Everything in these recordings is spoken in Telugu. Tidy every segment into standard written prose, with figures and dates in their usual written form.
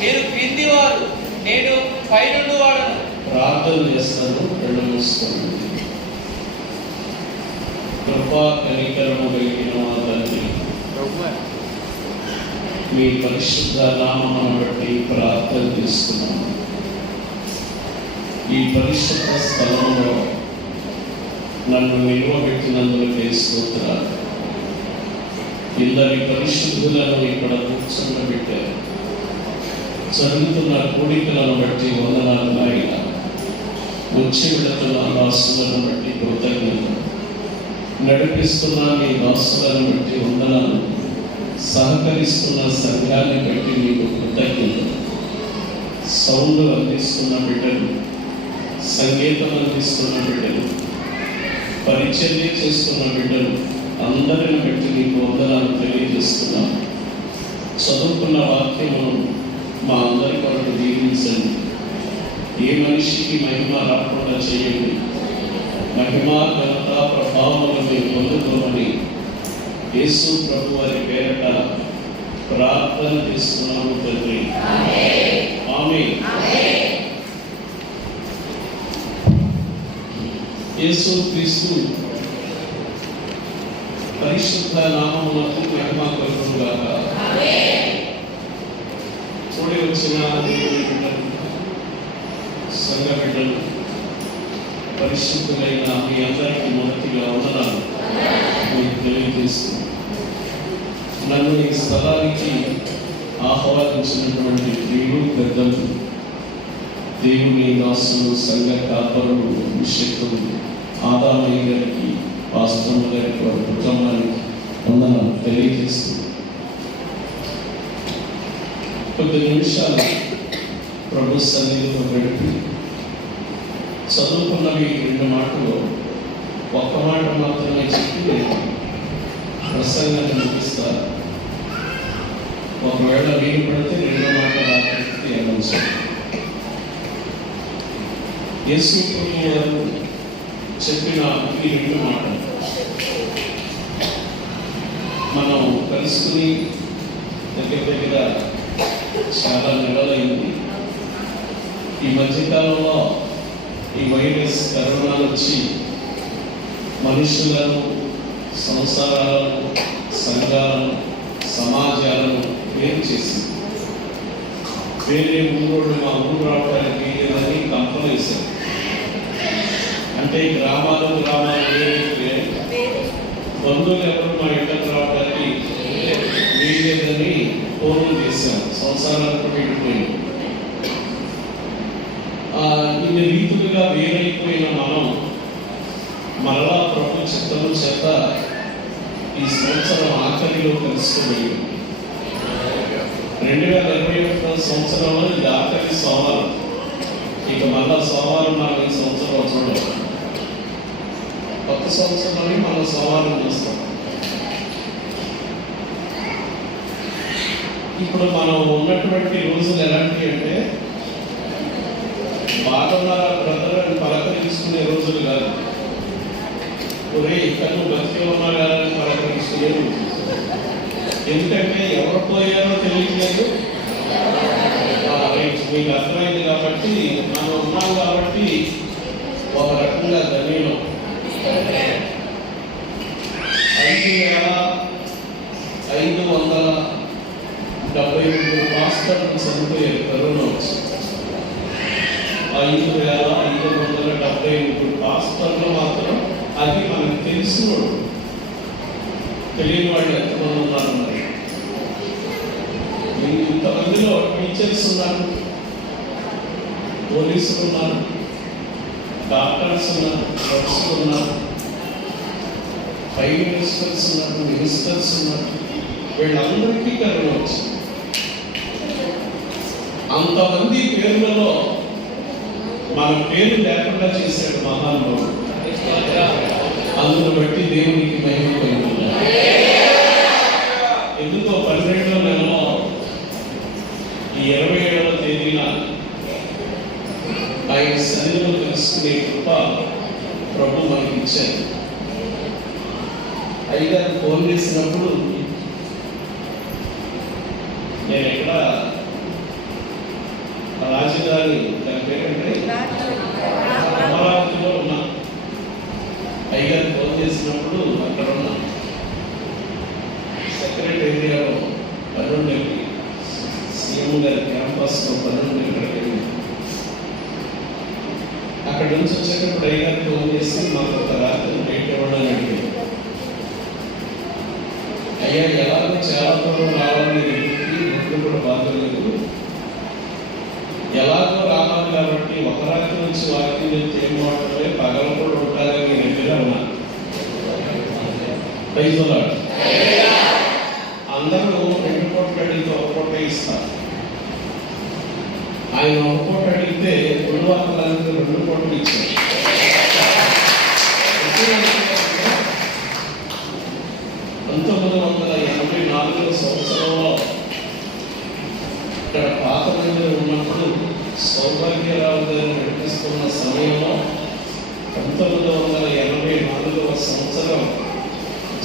మీరు క్రింది వారు, నేను పైనుండి వాడను. ప్రార్థన చేస్తాను. కళ్ళు మూసుకోండి. కృపా కనికరము కలిగిన మా తండ్రి, మీ పరిశుద్ధ నామమును బట్టి ప్రార్థన చేస్తున్నాము. ఈ పరిశుద్ధ స్థలంలో నన్ను నిలువబెట్టినందుకే స్తోత్రాలు. ఇందరి పరిశుద్ధులను ఇక్కడ కూర్చోబెట్టారు. జరుగుతున్న కోడికలను బట్టి వందనాలు నాయన. వచ్చి వెళుతున్న దాసులను బట్టి కృతజ్ఞతలు. నడిపిస్తున్న మీ దాసులను బట్టి వందనాలు. సహకరిస్తున్న సంఘాన్ని బట్టి మీకు కృతజ్ఞతలు. సౌండ్ అందిస్తున్న బిడ్డలు, సంగీతం అందిస్తున్న బిడ్డలు, పరిచర్య చేస్తున్న బిడ్డలు అందరిని బట్టి మీకు వందనాలు తెలియజేస్తున్నాను. చదువుకున్న వాక్యమును మా అందరి కొరకు దీవించండి. ఏ మనిషికి మహిమ రాకుండా చేయండి. మహిమ ఘనత ప్రభావములు మీరు పొందుకోమని యేసు ప్రభు వారి పేరట ప్రార్థన చేస్తున్నాము తండ్రి. ఆమేన్. యేసు క్రీస్తు పరిశుద్ధ నామములకు మహిమ కలుగును గాక. కూడి వచ్చిన దేవుని బిడ్డలు, సంఘ బిడ్డలు, పరిశుద్ధులైన మీ అందరికీ మొదటిగా వందనాలు మీకు తెలియజేస్తున్నాను. నన్ను ఈ స్థలానికి ఆహ్వానించినటువంటి ప్రియులు, పెద్దలు, దేవుని దాసులు, సంఘ కాపరులు, అభిషేకులు, ఆదామయ్య గారికి, పాస్టమ్మ గారికి, వారి కుటుంబానికి వందనాలు తెలియజేస్తున్నాను. కొద్ది నిమిషాలు ప్రభు సన్నిధిలో గడిపి చదువుకున్నవి 2 మాటలు, ఒక్క మాట మాత్రమే చెప్పి నేను ప్రసంగాన్ని ముగిస్తాను. ఒకవేళ వీలు పడితే 2 మాటలు ఆఖరికి అందించాను. యేసు ప్రభు వారు చెప్పిన ఈ 2 మాటలు మనం కలుసుకుని దగ్గర చాలా నెలలైంది. ఈ మధ్యకాలంలో ఈ వైరస్ కరోనా వచ్చి మనుషులను, సంసారాలను, సంఘాలను, సమాజాలను వేరు చేసింది. వేరే ఊరోడు మా ఊరు రావడానికి లేదని కంపెనీ వేశారు. అంటే గ్రామాలు వేరే, బంధువులు ఎవరు మా ఇంటికి రావడానికి వీలేదని ఫోన్లు చేశారు. సంసారాలకు వెళ్ళిపోయింది. ఇన్ని రీతులుగా వేరైపోయిన మనం మరలా ప్రభు చిత్తము చేత ఈ సంవత్సరం ఆఖరిలో కలుసుకోబడి 2021 సంవత్సరంలో ఇది ఆఖరి సోమవారం. ఇక మళ్ళా సోమవారం మనం ఈ సంవత్సరం చూడాలి. కొత్త సంవత్సరంలోనే మనం సోమవారం చూస్తాం. ఇప్పుడు మనం ఉన్నటువంటి రోజులు ఎలాంటివి అంటే బాగున్నారా బ్రదర్ అని పలకరించుకునే రోజులు కాదు. ఒరే ఇక్కడ బతికే ఉన్నారా అని పలకరించుకునే రోజులు. ఎందుకంటే ఎవరు పోయారో తెలియట్లేదు. మీకు అర్థమైంది కాబట్టి మనం ఉన్నాం కాబట్టి ఒక రకంగా ధన్యులం. 5,573 పాస్టర్లు చనిపోయారు కరోనా వచ్చి. 5,573 పాస్టర్లు మాత్రం అది మనకు తెలిసిన తెలియని వాళ్ళు ఎంతమంది ఉన్నారు మరి. ఇంతమందిలో టీచర్స్ ఉన్నారు, పోలీసులు ఉన్నారు, డాక్టర్స్ ఉన్నారు, నర్సులు ఉన్నారు, ప్రైమ్ మినిస్టర్స్ ఉన్నారు, మినిస్టర్స్ ఉన్నారు. వీళ్ళందరికీ కరోనా వచ్చింది. అంతమంది పేర్లలో మన పేరు లేకుండా చేశాడు మహానుభావుడు. అందును బట్టి దేవునికి మహిమ కలుగుతుంది. ఎందుకో 12వ నెలలో ఈ 27వ తేదీన ఆయన సన్నిధిలో తెలుసుకునే కృప ప్రభు మనకి ఇచ్చారు. అయ్యగారు ఫోన్ చేసినప్పుడు నేను ఎక్కడ కాదు, దాని పేరేంటే అమరావతిలో ఉన్నా. అయ్యారు ఫోన్ చేసినప్పుడు అక్కడ ఉన్నా. సెక్రటేరియాలో పనుండేవి, సీఎం గారి క్యాంపస్లో పనుండి ఇక్కడికి వెళ్ళి అక్కడ నుంచి వచ్చేటప్పుడు అయ్యారు ఫోన్ చేసి మాకు ఒక రాత్రి బయట ఇవ్వడానికి అడిగారు. అయ్యా ఎలాగో చాలా దూరం రావాలని ఇంట్లో కూడా బాగోలేదు, ఎలాగో రావాలి కాబట్టి ఒక రాత్రి నుంచి వాకింగ్ వెళ్తే ఏం మాట్లాడలే, పగలు కూడా ఉంటారని నేను దగ్గర ఉన్నా. అందరూ 2 కోట్లు అడిగితే 1 కోటే ఇస్తారు. ఆయన 1 కోటి అడిగితే 2 కోట్లు ఇచ్చారు. 1984 సంవత్సరంలో ఇక్కడ పాత మందిరం ఉన్నప్పుడు సౌభాగ్యరావు గారు నడిపిస్తున్న సమయంలో 1984 సంవత్సరం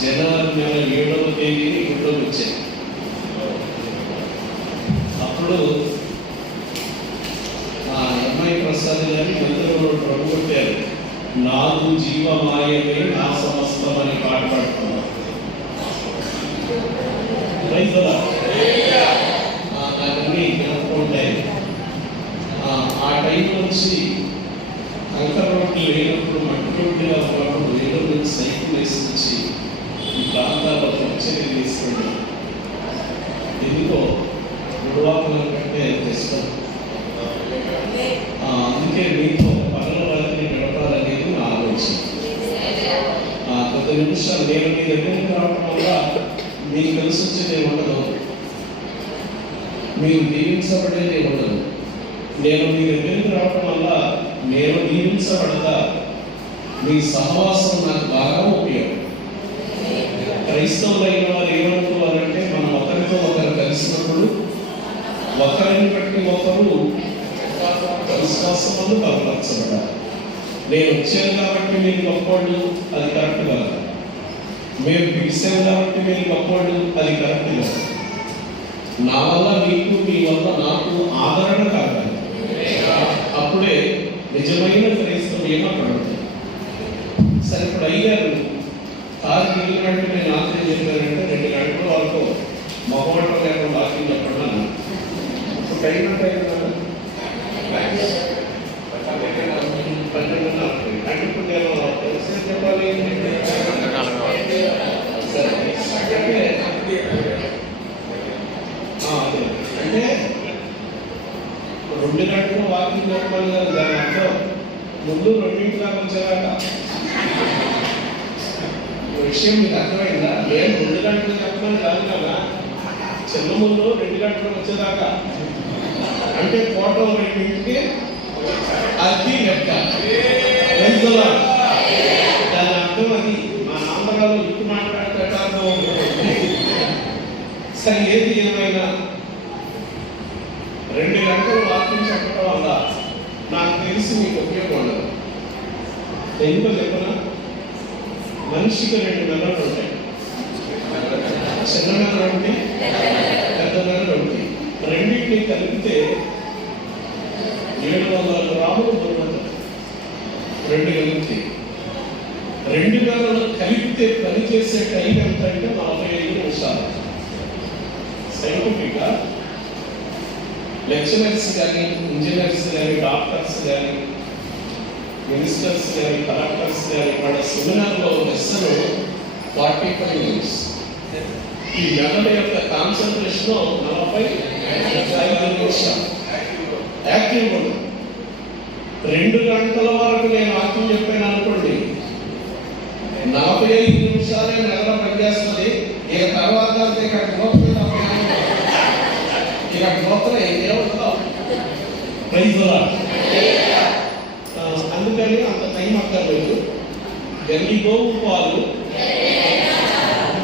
జనవరి నెల 7వ తేదీని గుడ్డలు వచ్చాయి. అప్పుడు ఎంఐ ప్రసాద్ గారి మందిరంలో డ్రమ్ కొట్టారు. 4 జీవమాయమే నా సమస్తం అని పాట పాడుతున్నారు. దాన్ని కనుక్కుంటాయి. ఆ టైం నుంచి కంకర రోడ్లు లేనప్పుడు మట్టి రోడ్డుగా ఉన్నప్పుడు ఏదో నుంచి సైకిల్ వేసుకొచ్చి ఈ ప్రాంతాల్లో పచ్చని తీసుకుంటాం. ఎందుకో గుడివాకుల కంటే ఇష్టం. అందుకే మీతో పగల రాత్రి గడపాలనేది నా ఆలోచన. కొద్ది నిమిషాలు నేను మీ దగ్గరికి రావడం వల్ల మీకు కలిసి వచ్చేది ఉండదు, మీరు దీవించబడేది ఉండదు. నేను మీ దగ్గరికి రావడం వల్ల నేను దీవించబడతా, మీ సహవాసం నాకు బాగా ఉపయోగం. క్రైస్తవులైన వారు ఏమనుకోవాలంటే మనం ఒకరితో ఒకరు కలిసినప్పుడు ఒకరిని బట్టి ఒకరు విశ్వాసం వల్ల బలపరచబడాలి. నేను వచ్చాను కాబట్టి మీరు గొప్పవాళ్ళు, అది కరెక్ట్ కాదు. మేము పిలిచాం కాబట్టి మీరు గొప్పవాళ్ళు, అది కరెక్ట్ కాదు. నా వల్ల మీకు, మీ వల్ల నాకు ఆదరణ కావాలి. అప్పుడే నిజమైన క్రైస్తవం ఏమపడుతుంది. సరే, ఇప్పుడు అయ్యారు కారు దిగినట్టు నేను ఆశ్రయం చెప్పానంటే 2 గంటల వరకు మొహమాటం లేకుండా వాకింగ్ చెప్పడం. ఇప్పుడు టైం అంటే 12:40. అంటే ఇప్పుడు నేను ఎంతసేపు చెప్పాలి? అంటే 2 గంటలు వాకింగ్ చెప్పాలి కదా. దాని అర్థం ముందు 2 దాకా వచ్చేదాకా విషయం మీకు అర్థమైందా? నేను 2 గంటలు చెప్పమని కాదు కదా, చిన్న ముందు 2 గంటలు వచ్చేదాకా అంటే కోటం 2కి అది లెక్క. దాని అర్థం అది. మా ఆంధ్రాలో ఇటు మాట్లాడితే అర్థం. సరే, ఏది ఏమైనా 2 గంటలు వాకింగ్ చెప్పడం వల్ల నాకు తెలిసి మీకు ఉపయోగం ఉండదు. ఎందుకో చెప్పనా? మనిషికి 2 మెదళ్ళు ఉంటాయి. చిన్న మెదడు ఒకటి, పెద్ద మెదడు ఒకటి. రెండింటిని కలిపితే 700 గ్రాములు బరువు. 2 కలిపితే 2 మెదళ్ళు కలిపితే పనిచేసే టైం ఎంత అంటే 45 నిమిషాలు. సైంటిఫిక్గా లెక్చరర్స్ కానీ, ఇంజనీర్స్ కానీ, డాక్టర్స్ కానీ, మినిస్టర్స్ కానీ, కలెక్టర్స్ కానీ వాళ్ళ సెమినార్లో లెసన్ 45 నిమిషాలు. ఈ మెదడు యొక్క కాన్సన్ట్రేషన్ 45 నిమిషాలు యాక్టివ్ ఉంది. 2 గంటల వరకు నేను వాక్యం చెప్పాను అనుకోండి, 45 నిమిషాలే మెదడు పనిచేస్తుంది. ఇక తర్వాత ఇక గోత్రం ఏమవుతుందో. అందుకని అంత టైం అక్కర్లేదు. గల్లి గోవు పాలు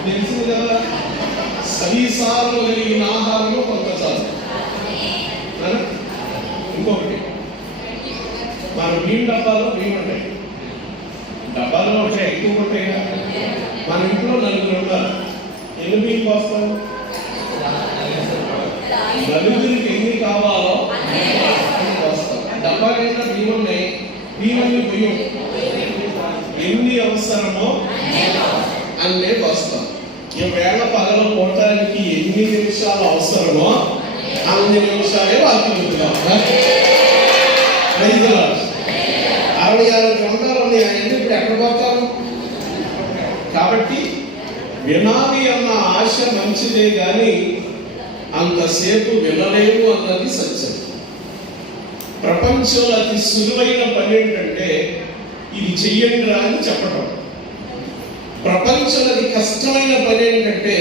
తెలిసింది కదా. సరీసార్లు కలిగిన ఆహారంలో కొంత చాలు. ఇంకొకటి, మన బియ్యం డబ్బాలో బియ్యం ఉంటాయి. డబ్బాలో ఉంటాయి, ఎక్కువ ఉంటాయి. మన ఇంట్లో 4 ఉన్నారు. ఎన్ని బియ్యం పోస్తాం? నలుగురికి ఎన్ని కావాలో అన్ని పోస్తాం. బియ్యం ఎన్ని అవసరమో అన్నే పోస్తాం. ఈవేళ పగల పోవటానికి ఎన్ని నిమిషాలు అవసరమో అన్ని నిమిషాలే వాక్యం చెప్తాం. 66 గ్రంథాలు ఉన్నాయి, ఆయన ఇప్పుడు ఎక్కడ పోతారు? కాబట్టి వినాలి అన్న ఆశ మంచిదే కానీ అంతసేపు వినలేము అన్నది సత్యం. ప్రపంచంలో అతి సులువైన పని ఏంటంటే ఇది చెయ్యండి రా అని చెప్పటం. ప్రపంచంలో అతి కష్టమైన పని ఏంటంటే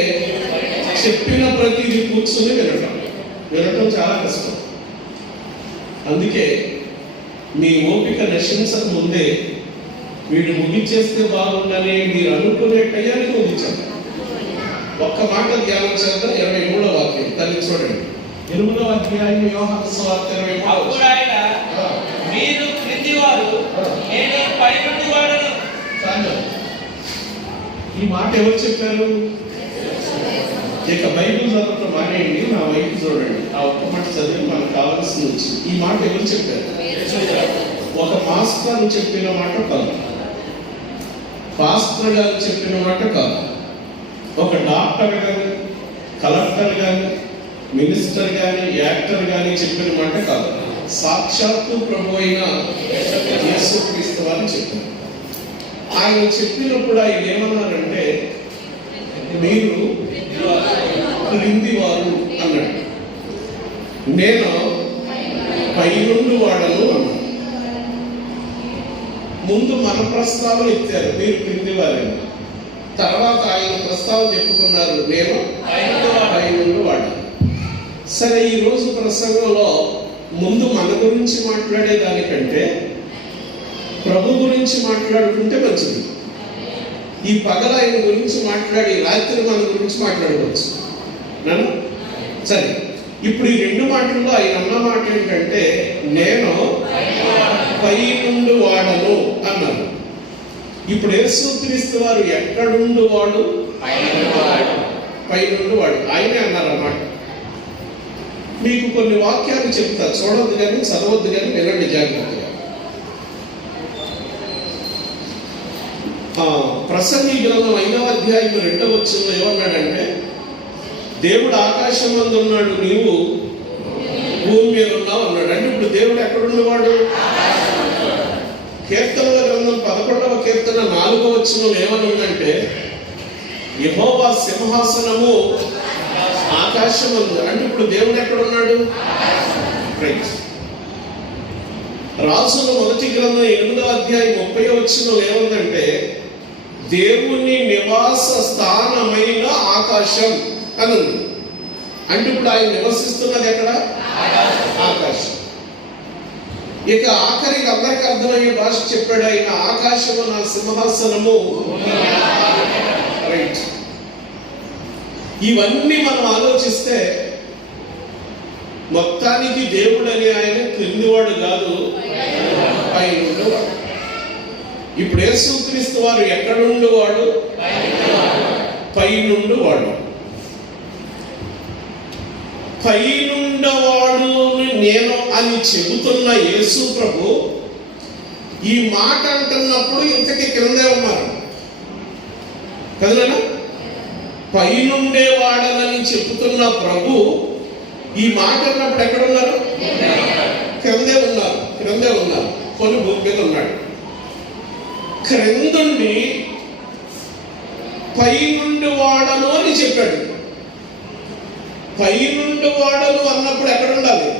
చెప్పిన ప్రతిదీ కూర్చుని వినటం చాలా కష్టం. అందుకే మీ ఓపిక నశించక ముందే వీడు ముగించేస్తే బాగుండని మీరు అనుకునే టయానికి ముగించాలి. ఒక్క మాట ధ్యానం చేద్దాం. 23వ వాక్యం తల్లి చూడండి. 8వ అధ్యాయం యోహాను సువార్త 23. అప్పుడు ఆయన, మీరు క్రింది వారు, నేను పైనుండి వాడను. ఈ మాట ఎవరు చెప్పారు? ఇక బైబిల్ చదవటం మానేయండి, నా వైపు చూడండి. ఆ ఒక్క మాట చదివి మనకు కావాల్సింది వచ్చింది. ఈ మాట ఎవరు చెప్పారు? ఒక మాస్టర్ చెప్పిన మాట కాదు, పాస్టర్ గారు చెప్పిన మాట కాదు, ఒక డాక్టర్ కానీ, కలెక్టర్ కానీ, మినిస్టర్ కానీ, యాక్టర్ కానీ చెప్పిన మాట కాదు. సాక్షాత్తు ప్రభు అయిన యేసుక్రీస్తు వారు చెప్పారు. ఆయన చెప్పినప్పుడు ఆయన ఏమన్నారంటే, మీరు క్రింది వారు అన్నాడు, నేను పైనుండి వాడను అన్నాడు. ముందు మన ప్రస్తావన ఇచ్చారు, మీరు క్రింది వారు. తర్వాత ఆయన ప్రస్తావన చెప్పుకున్నారు, నేను పైనుండి వాడను. సరే, ఈ రోజు ప్రసంగంలో ముందు మన గురించి మాట్లాడేదానికంటే ప్రభు గురించి మాట్లాడుకుంటే మంచిది. ఈ పగల ఆయన గురించి మాట్లాడి రాత్రి మన గురించి మాట్లాడవచ్చు. నన్ను సరే, ఇప్పుడు ఈ 2 మాటల్లో ఆయన అన్న మాట ఏంటంటే, నేను పై నుండి వాడను అన్నారు. ఇప్పుడు యేసుక్రీస్తు వారు ఎక్కడుండి వాడు? పై నుండి వాడు. ఆయనే అన్నారు అన్నమాట. మీకు కొన్ని వాక్యాలు చెప్తా, చూడొద్దు కానీ చదవద్దు కానీ వినండి జాగ్రత్తగా. ప్రసంగి గ్రంథం 5వ అధ్యాయం 2వ వచనంలో ఏమన్నాడంటే, దేవుడు ఆకాశం మందు ఉన్నాడు, నీవు భూమి మీద ఉన్నావు అన్నాడు. అంటే ఇప్పుడు దేవుడు ఎక్కడున్నవాడు? కీర్తనల గ్రంథం 11వ కీర్తన 4వ వచనంలో ఏమని ఉందంటే, యెహోవా సింహాసనము ఆకాశమందు. అంటే ఇప్పుడు దేవుడు ఎక్కడున్నాడు? రాజుల మొదటి గ్రంథం 8వ అధ్యాయం 30వ వచనంలో ఏముందంటే, దేవుని నివాస స్థానమైన ఆకాశం అని ఉంది. అంటే ఇప్పుడు ఆయన నివసిస్తున్నది ఎక్కడ? ఆకాశం. ఇక ఆఖరికి అందరికి అర్థమయ్యే భాష చెప్పాడు ఆయన, ఆకాశము నా సింహాసనము. రైట్. ఇవన్నీ మనం ఆలోచిస్తే మొత్తానికి దేవుడు అనే ఆయన క్రిందివాడు కాదు, పైనుండివాడు. ఇప్పుడు యేసుక్రీస్తు వారు ఎక్కడుండివాడు? పైనుండివాడు. పైనుండవాడు నేను అని చెబుతున్న యేసు ప్రభు ఈ మాట అంటున్నప్పుడు ఇంతకీ క్రిందే ఉన్నారు కదలేనా? పైనుండేవాడనని చెబుతున్న ప్రభు ఈ మాట అన్నప్పుడు ఎక్కడున్నారు? క్రిందే ఉన్నారు. కొన్ని భూమి మీద ఉన్నాడు. క్రిందుండి పైనుండి వాడను అని చెప్పాడు. పైనుండి వాడను అన్నప్పుడు ఎక్కడ ఉండాలి?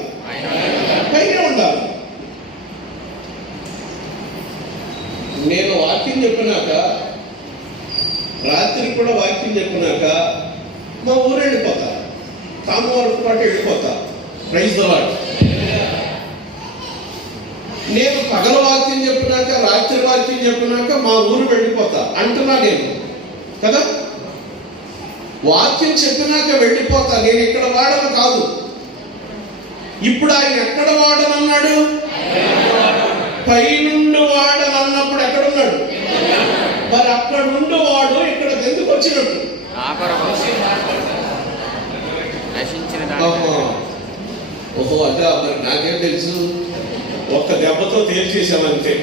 పైనే ఉండాలి. నేను వాక్యం చెప్పినాక, రాత్రి కూడా వాక్యం చెప్పినాక మా ఊరు వెళ్ళిపోతా, కామవారితో పాటు వెళ్ళిపోతా. Praise the Lord. నేను పగల వాక్యం చెప్పినాక, రాత్రి వాక్యం చెప్పినాక మా ఊరు వెళ్ళిపోతా అంటున్నా నేను కదా. వాక్యం చెప్పినాక వెళ్ళిపోతా, నేను ఇక్కడ వాడను కాదు. ఇప్పుడు ఆయన ఎక్కడ వాడనన్నాడు? పైనుండి వాడనన్నప్పుడు ఎక్కడున్నాడు? మరి అక్కడ ఉండి వాడు ఇక్కడికి ఎందుకు వచ్చినట్టు? ఓహో, అంటే మరి నాకేం తెలుసు, ఒక్క దెబ్బతో తేల్చేసామంతే.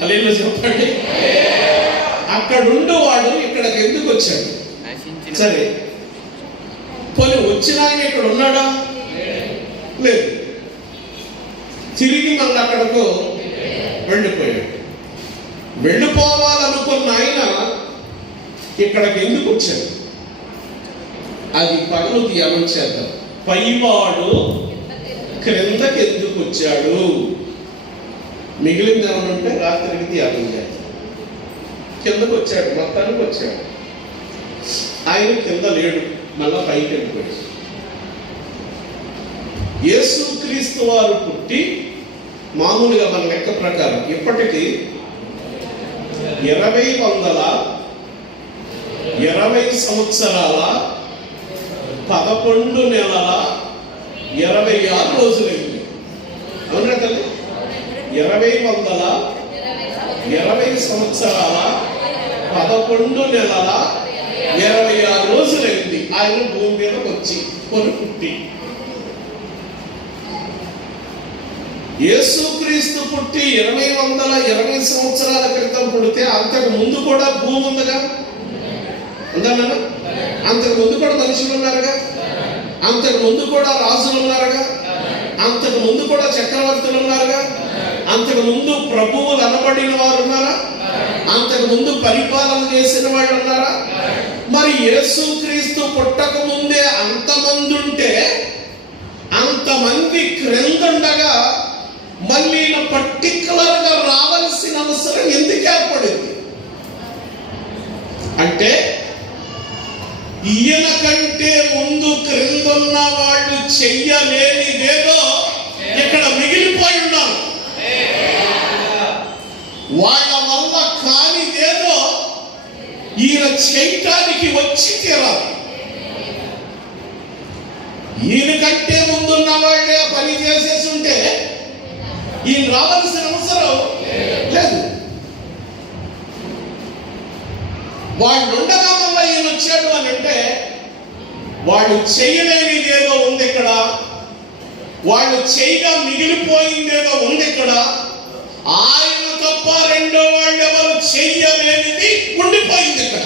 హల్లెలూయా చెప్పండి. అక్కడుండు వాడు ఇక్కడికి ఎందుకు వచ్చాడు? సరే, పోనీ వచ్చిన ఆయన ఇక్కడ ఉన్నాడా? లేదు. తిరిగి మళ్ళీ అక్కడకు వెళ్ళిపోయాడు. వెళ్ళిపోవాలనుకున్న ఆయన ఇక్కడికి ఎందుకు వచ్చాడు? అది పగలు ధ్యానం చేద్దాం. పైవాడు క్రిందకి ఎందుకు వచ్చాడు? మిగిలింది ఏమనంటే రాత్రికి ధ్యానం చేద్దాం. కిందకు వచ్చాడు, మొత్తానికి వచ్చాడు. ఆయన కింద లేడు, మళ్ళా పైకి వెళ్ళిపోయాడు. యేసుక్రీస్తు వారు పుట్టి మామూలుగా మన లెక్క ప్రకారం ఇప్పటికీ 20 సంవత్సరాల 11 నెలల 26 రోజులైంది. అవునా తల్లి? 20 సంవత్సరాల 11 నెలల 26 రోజులైంది ఆయన భూమి మీదకి వచ్చి పుట్టి. యేసుక్రీస్తు పుట్టి 20 సంవత్సరాల క్రితం పుడితే అంతకు ముందు కూడా భూమి ఉందిగా, ఉందన్నా? అంతకు ముందు కూడా మనుషులు ఉన్నారుగా, అంతకు ముందు కూడా రాజులు ఉన్నారుగా, అంతకు ముందు కూడా చక్రవర్తులు ఉన్నారుగా, అంతకు ముందు ప్రభువులు అనబడిన వారు ఉన్నారా? అంతకు ముందు పరిపాలన చేసిన వాళ్ళు ఉన్నారా? మరి యేసుక్రీస్తు పుట్టక ముందే అంతమంది ఉంటే అంతమంది క్రిందుండగా మళ్ళీ పర్టికులర్ గా రావాల్సిన అవసరం ఎందుకు ఏర్పడింది అంటే, ఈయన కంటే ముందు క్రిందున్న వాళ్ళు చెయ్యలేనిదేదో ఇక్కడ మిగిలిపోయి ఉన్నారు. వాళ్ళ వల్ల కానిదేదో ఈయన చేయటానికి వచ్చి తీరాలి. ఈయన కంటే ముందున్న వాళ్ళే పని చేసేసి ఉంటే ఈయన రావాల్సిన అవసరం లేదు. వాళ్ళు ఉండగా వల్ల ఈయన వచ్చాడు అని అంటే, వాళ్ళు చేయలేనిది ఏదో ఉంది ఇక్కడ, వాళ్ళు చేయగా మిగిలిపోయిందేదో ఉంది ఇక్కడ. ఆయన తప్ప రెండో వాళ్ళు ఎవరు చెయ్యలేనిది ఉండిపోయింది ఇక్కడ.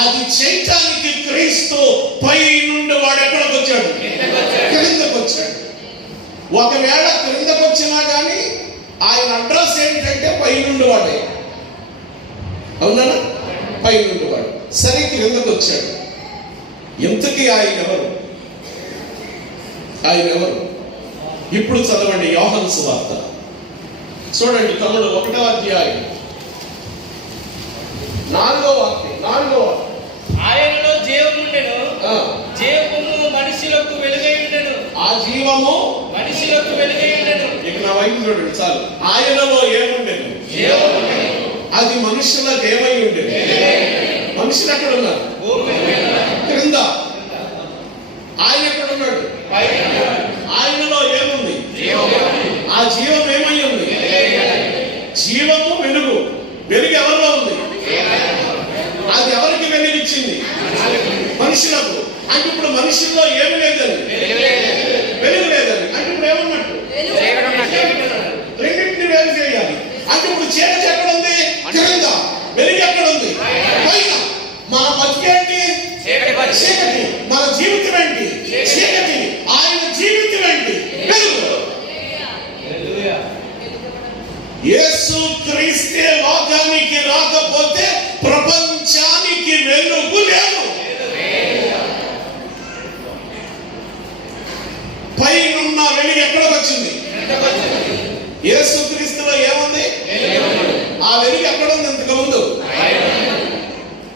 అది చేయటానికి క్రీస్తు పై నుండి వాడు ఎక్కడికి వచ్చాడు? క్రిందకు వచ్చాడు. ఒకవేళ క్రిందకు వచ్చినా కానీ ఆయన అడ్రస్ ఏంటంటే పై నుండి వాడే. అవునా? పై నుండి వాడు. సరే, క్రిందకు వచ్చాడు. ఇంతకీ ఆయన ఎవరు? ఆయన ఎవరు? ఇప్పుడు చదవండి యోహాను సువార్త. చూడండి తమ్ముడు, 1వ అధ్యాయం 4వ వాక్యం. ఆయనలో జీవముండెను, జీవము మనుషులకు వెలుగై ఉండెను. ఆ జీవము మనుషులకు వెలుగై ఉండెను. ఇక నా వైపు చూడండి చాలు. ఆయనలో ఏముండెను? అది మనుషులకు ఏమై ఉండేది? మనుషులు ఎక్కడ ఉన్నారు? క్రింద. ఆయన ఎక్కడ ఉన్నాడు? ఆయనలో ఏముంది? ఆ జీవం ఏమై ఉంది? జీవము వెలుగు. వెలుగు ఎవరిలో ఉంది? అది ఎవరికి వెలిగించింది? మనుషులకు. అంటే ఇప్పుడు మనుషుల్లో ఏమి లేదని, వెలుగు లేదని అంటే ఇప్పుడు ఏమన్నట్టు? రెండింటిని వేరు చేయాలి. అంటే ఇప్పుడు చీకటి ఎక్కడ ఉంది? క్రింద. వెలుగు ఎక్కడ ఉంది? పైన. మన బతికేంటి? చీకటి. మన జీవితం ఏంటి? చీకటి. ఆయన జీవితం ఏంటి? వెలుగు. యేసు క్రీస్తే లోకానికి రాకపోతే ప్రపంచానికి వెలుగు లేదు. పైనున్న వెలుగు ఎక్కడికి వచ్చింది? యేసు క్రీస్తులో ఏముంది? ఆ వెలుగు ఎక్కడ ఉంది? ఇంతకు ముందు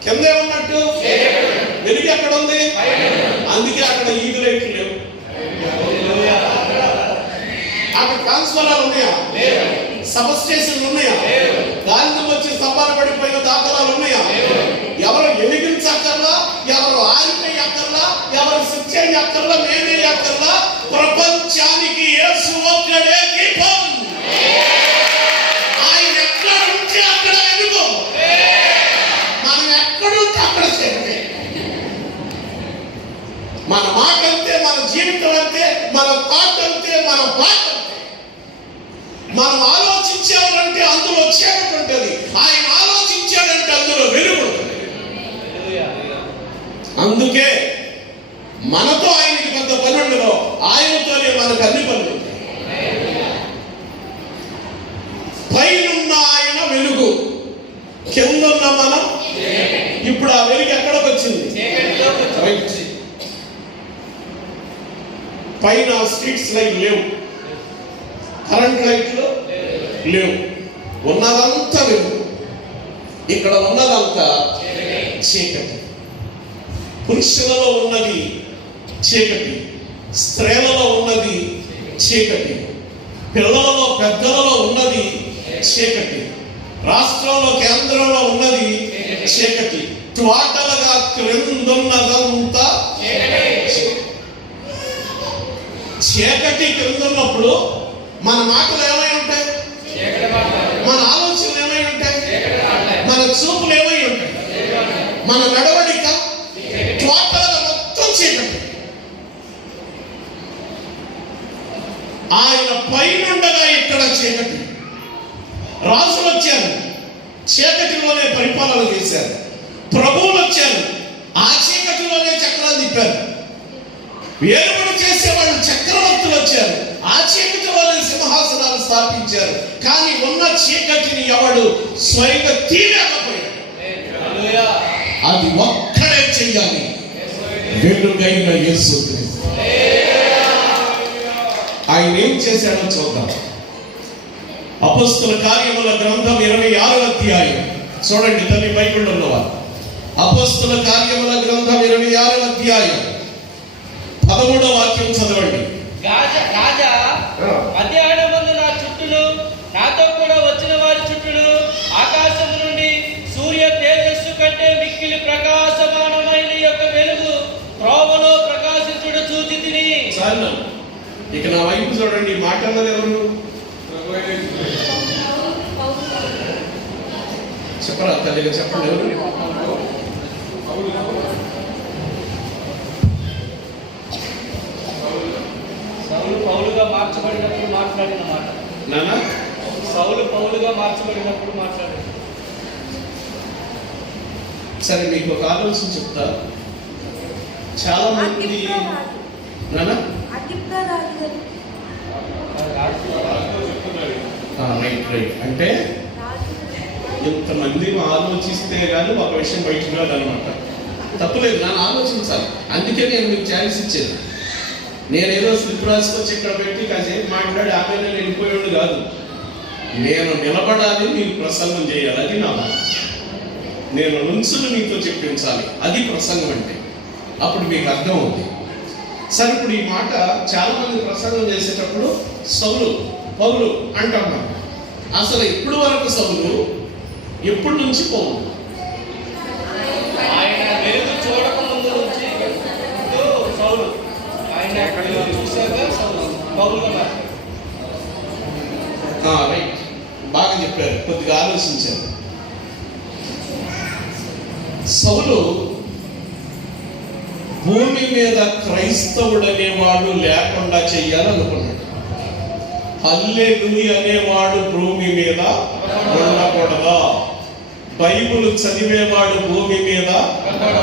కింద ఏమన్నట్టు? వెలుగు ఎక్కడ ఉంది? అందుకే అక్కడ ఈది లైట్లు లేవు. అక్కడ ట్రాన్స్ఫార్మర్లు ఉన్నాయా? సబ్ స్టేషన్లు ఉన్నాయా? దానితో వచ్చి స్తంభాలు పడిపోయిన దాఖలాలు ఉన్నాయా? ఎవరు వెలిగించక్కర్లా, ఎవరు ఆరిపోయక్కర్లా, ఎవరు శిక్ష అక్కర్లా, మేమే అక్కర్లా. ప్రపంచానికి యేసు ఒక్కడే దీపం. ఆయన ఎక్కడ ఉంటే అక్కడ వెలుగు. మనం ఎక్కడుంటే అక్కడ చేయండి. మన మాట అంతే, మన జీవితం అంతే, మన పాట అంతే, మన పాట అంతే. మనం ఆలోచించామంటే అందులో చీకటి ఉంటుంది, ఆయన ఆలోచించాడంటే అందులో వెలుగు ఉంటుంది. అందుకే మనతో ఆయనకి పెద్ద పని ఉండదు, ఆయనతోనే మనకు అన్ని పనులు ఉంటాయి. పైనున్న ఆయన వెలుగు, కిందున్న మనం. ఇప్పుడు ఆ వెలుగు ఎక్కడికి వచ్చింది? పైన స్ట్రీట్స్ లైట్ లేవు, కరెంట్ లైట్లు లేవు, ఉన్నదంతా వెలుగు. ఇక్కడ ఉన్నదంతా చీకటి. పురుషులలో ఉన్నది చీకటి, స్త్రీలలో ఉన్నది చీకటి, పిల్లలలో పెద్దలలో ఉన్నది చీకటి, రాష్ట్రంలో కేంద్రంలో ఉన్నది చీకటి, టోటల్గా క్రిందున్నదంతా చీకటి. క్రిందున్నప్పుడు మన మాటలు ఏమై ఉంటాయి? మన ఆలోచనలు ఏమై ఉంటాయి? మన చూపులు ఏమై ఉంటాయి? మన నడవడిక టోటల్గా మొత్తం చీకటి. ఆయన పైనుండగా ఇక్కడ చీకటి. రాజులు వచ్చారు, చీకటిలోనే పరిపాలన చేశారు. ప్రభువులు వచ్చారు, ఆ చీకటిలోనే చక్రాలు తిప్పారు. ఏలుబడి చేసేవాళ్ళు చక్రవర్తులు వచ్చారు, ఆ చీకటిలోనే సింహాసనాలు స్థాపించారు. కానీ ఉన్న చీకటిని ఎవడు స్వయంగా తీయలేకపోయాడు. అది ఒక్కడే చెయ్యాలి, వెలుగైన యేసుక్రీస్తు. ఆయన ఏం చేశాడో చూద్దాం. అపోస్తల కార్యముల గ్రంథం 26వ అధ్యాయం చూడండి. తల్లి బైబిల్లో ఉన్నవారు అపోస్తల కార్యముల గ్రంథం 26వ అధ్యాయం 13వ వాక్యం చదవండి. రాజా మధ్యాహ్నమందు నా చుట్టూను నాతో కూడా వచ్చిన వారి చుట్టూను ఆకాశము నుండి సూర్య తేజస్సు కంటే మిక్కిలి ప్రకాశమానమైన యొక్క వెలుగు త్రోవలో ప్రకాశించుట చూచి తిని. ఇక నా వైపు చూడండి. మాట అన్నది ఎవరు? చెప్పరా తల్లిగా చెప్పండి, ఎవరు? సౌలు పౌలుగా మార్చబడినప్పుడు మాట్లాడిన మాట. నానా సౌలు పౌలుగా మార్చబడినప్పుడు మాట్లాడిన. సరే, మీకు ఒక ఆలోచన చెప్తా. చాలా మంది నానా రైట్ అంటే ఇంతమంది ఆలోచిస్తే కానీ ఒక విషయం బయటకు రాదనమాట. తప్పులేదు, నన్ను ఆలోచించాలి. అందుకే నేను మీకు ఛాయిస్ ఇచ్చేది. నేనేదో స్లిప్ రాసుకొచ్చి ఇక్కడ పెట్టి కాసేపు మాట్లాడి ఆమె వెళ్ళిపోయాడు కాదు. నేను నిలబడాలి, మీరు ప్రసంగం చేయాలి. అది నా మాట. నేను నుంచుని మీతో చెప్పించాలి, అది ప్రసంగం అంటే. అప్పుడు మీకు అర్థం అవుతుంది. సరే, ఇప్పుడు ఈ మాట చాలా మంది ప్రసంగం చేసేటప్పుడు సౌలు పౌలు అంటాం. అసలు ఇప్పుడు వరకు సౌలు, ఎప్పటి నుంచి పౌలు? ఆయన వెలుగు చూడక ముందు నుంచి సౌలు, ఆయన చూశాక పౌలుగా. రైట్, బాగా చెప్పారు, కొద్దిగా ఆలోచించారు. సౌలు భూమి మీద క్రైస్తవుడు అనేవాడు లేకుండా చెయ్యాలనుకున్నాడు. హల్లెలూయా అనేవాడు భూమి మీద ఉండకూడదా? బైబిల్ చదివేవాడు భూమి మీద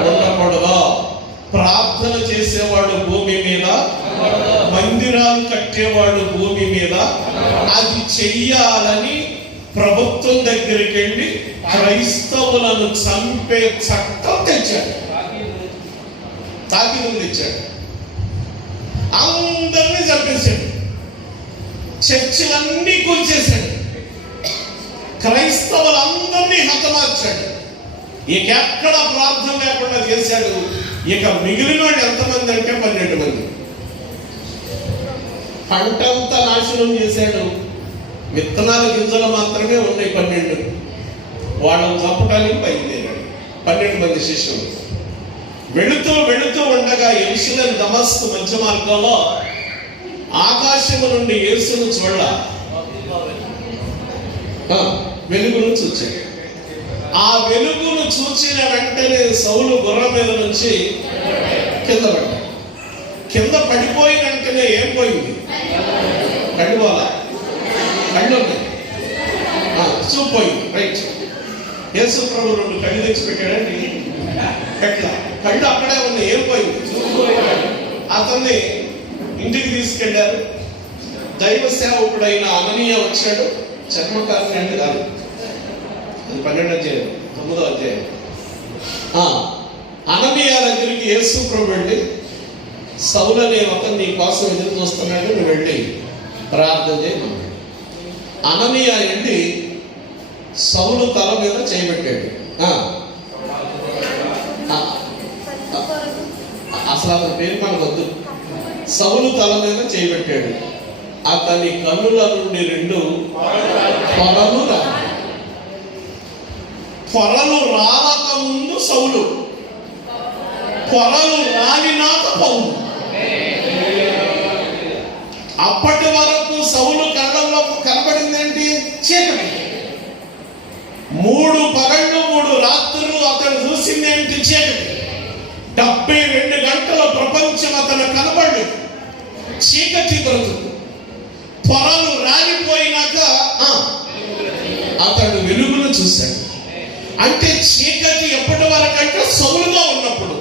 ఉండకూడదా? ప్రార్థన చేసేవాడు భూమి మీద, మందిరాలు కట్టేవాడు భూమి మీద. అది చెయ్యాలని ప్రభుత్వం దగ్గరికి వెళ్ళి క్రైస్తవులను చంపే చట్టం తెచ్చాడు, తాకీదులు తెచ్చాడు. అందరినీ చంపేశాడు, చర్చిలన్నీ కూల్చేశాడు, క్రైస్తవులందరినీ హతమార్చాడు. ఇక ఎక్కడ ప్రార్థన లేకుండా చేశాడు. ఇక మిగిలిన వాడు ఎంతమంది అంటే 12 మంది. పంటంతా నాశనం చేశాడు, విత్తనాల గింజలు మాత్రమే ఉన్నాయి 12. వాళ్ళని చంపడానికి బయలుదేరాడు 12 మంది శిష్యులు. వెళుతూ వెళుతూ ఉండగా యెరూషలేము దమస్కు మధ్య మార్గంలో ఆకాశము నుండి యేసును చూడ వెలుగును చూచాడు. ఆ వెలుగును చూచిన వెంటనే సౌలు గుర్రం మీద నుంచి కింద పడ్డాడు. కింద పడిపోయిన వెంటనే ఏం పోయింది? కళ్ళు ఉన్నాయి. చూపోయింది. రైట్. యేసు ప్రభు 2 కళ్ళు తెచ్చి పెట్టాడండి. ఎట్లా? కళ్ళు అక్కడే ఉంది, ఏం పోయింది? చూపోయాడు. అతన్ని ఇంటికి తీసుకెళ్లారు. దైవ సేవకుడైన అననీయ వచ్చాడు. చర్మకారుని అంటే కాదు, అది 12వ అధ్యాయం 9వ అధ్యాయం. అననీయ దగ్గరికి యేసు ప్రభు వెళ్ళి, సౌలు అనే అతను నీ కోసం ఎదురు చూస్తున్నాడు, నువ్వు వెళ్ళి ప్రార్థన చేయమన్నాడు. అననీయ వెళ్ళి సౌలు తల మీద చేయబెట్టాడు. అసలు అతని పేరు మనకు వద్దు. సౌలు తల మీద చేయబెట్టాడు. అతని కన్నుల నుండి 2 పొరలు రాలి. పొరలు రాలక ముందు సౌలు, పొరలు రాలినాక పౌలు. అప్పటి వరకు సౌలు కళ్ళల్లో కనబడిందేంటి? చీకటి. 3 పగళ్ళు 3 రాత్రులు అతను చూసిందేంటి? చీకటి. 72 గంటల ప్రపంచం అతను కనబడి చీకటి బ్రతుకు. పొరలు రాలిపోయినాక అతడు వెలుగును చూశాడు. అంటే చీకటి ఎప్పటి వరకు అంటే సౌలుగా ఉన్నప్పుడు,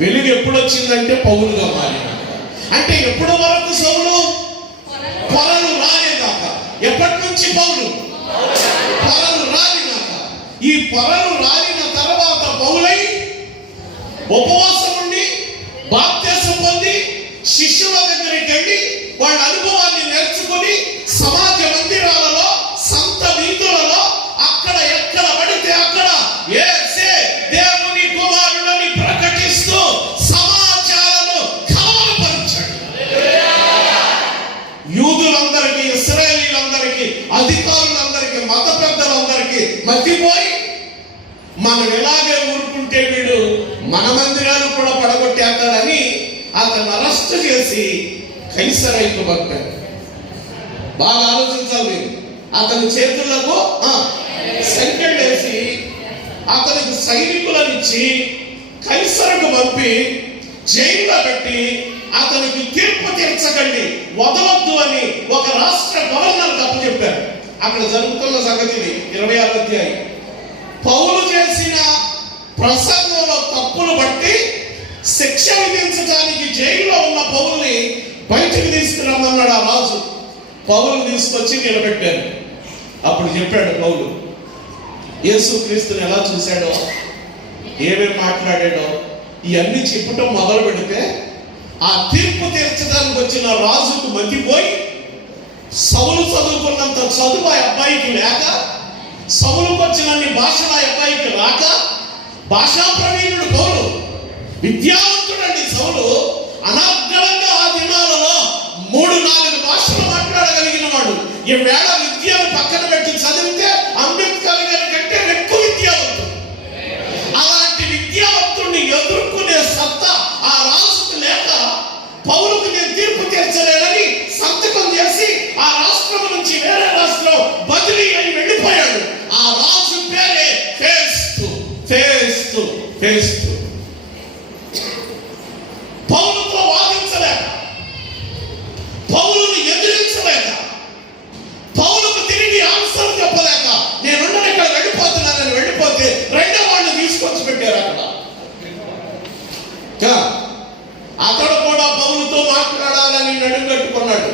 వెలుగు ఎప్పుడు వచ్చిందంటే పౌలుగా మారినాక. అంటే ఎప్పటి వరకు సౌలు? పొరలు రాలేదాకా. ఎప్పటి నుంచి పౌలు? పొరలు రాలినాక. ఈ పొరలు రాలిన తర్వాత పౌలై ఉపవాసం ఉండి బాప్తిసం పొంది శిష్యుల దగ్గరికి వెళ్ళి వాళ్ళ అనుభవాన్ని నేర్చుకుని సమాజ మందిరాలలో, సంత వీధులలో, అక్కడ ఎక్కడ పడితే అక్కడ యేసే దేవుని కుమారుడని ప్రకటిస్తూ సమాజాలను కలవరపరిచాడు. యూదులందరికీ, ఇశ్రాయేలీలందరికీ, అధికారులందరికీ, మత పెద్దలందరికీ మతిపోయి, మనం ఎలాగే ఊరుకుంటే వీడు మన మందిరాలు కూడా పడగొట్టేస్తాడని అతను అరెస్ట్ చేసి కైసరైకు పంపాడు. బాగా ఆలోచించాలి. అతని చేతులకు సంఖ్యలు వేసి అతనికి సైనికులనిచ్చి కైసరకు పంపి జైల్లో పెట్టి అతనికి తీర్పు తీర్చకండి, వదలొద్దు అని ఒక రాష్ట్ర గవర్నర్ అప్పచెప్పారు. అక్కడ జరుగుతున్న సంగతి 26వ అధ్యాయం. పౌలు చేసిన ప్రసంగంలో తప్పులు బట్టి శిక్ష విధించడానికి జైల్లో ఉన్న పౌల్ని బయటికి తీసుకురమ్మన్నాడు ఆ రాజు. పౌలు తీసుకొచ్చి నిలబెట్టారు. అప్పుడు చెప్పాడు పౌలు యేసుక్రీస్తుని ఎలా చూశాడో, ఏమేమి మాట్లాడాడో ఇవన్నీ చెప్పటం మొదలు పెడితే ఆ తీర్పు తీర్చడానికి వచ్చిన రాజుకు మతిపోయి, సౌలు చదువుకున్నంత చదువు ఆ అబ్బాయికి లేక, సౌలుకు వచ్చినన్ని భాషలు ఆ అబ్బాయికి రాక, భాషా ప్రవీణుడు పౌలు, విద్యావంతుడండి సౌలు. అనర్గళంగా ఆ దినాలలో 3-4 భాషలు మాట్లాడగలిగిన వాడు. ఈవేళ విద్యను పక్కన పెట్టి చదివితే అంబేద్కర్ గారి కంటే ఎక్కువ విద్యావంతుడు. అలాంటి విద్యావంతుడిని ఎదుర్కొనే సత్తా ఆ రాజుకు లేక, పౌలుకు నేను తీర్పు తీర్చలేనని సంతకం చేసి ఆ రాష్ట్రం నుంచి వేరే రాష్ట్రం బదిలీ అయి వెళ్ళిపోయాడు. ఆ రాజు పేరే ఫేస్తు. ఫేస్తు ఫేస్తు పౌలుతో వాదించలేక, పౌలుని ఎదిరించలేక, పౌలుకు తిరిగి ఆన్సర్ చెప్పలేక, నేనుండని ఇక్కడ వెళ్ళిపోతున్నానని వెళ్ళిపోతే 2వ వాడిని తీసుకొచ్చి పెట్టారు అక్కడ. అతడు కూడా పౌలుతో మాట్లాడాలని నడుగట్టుకున్నాడు.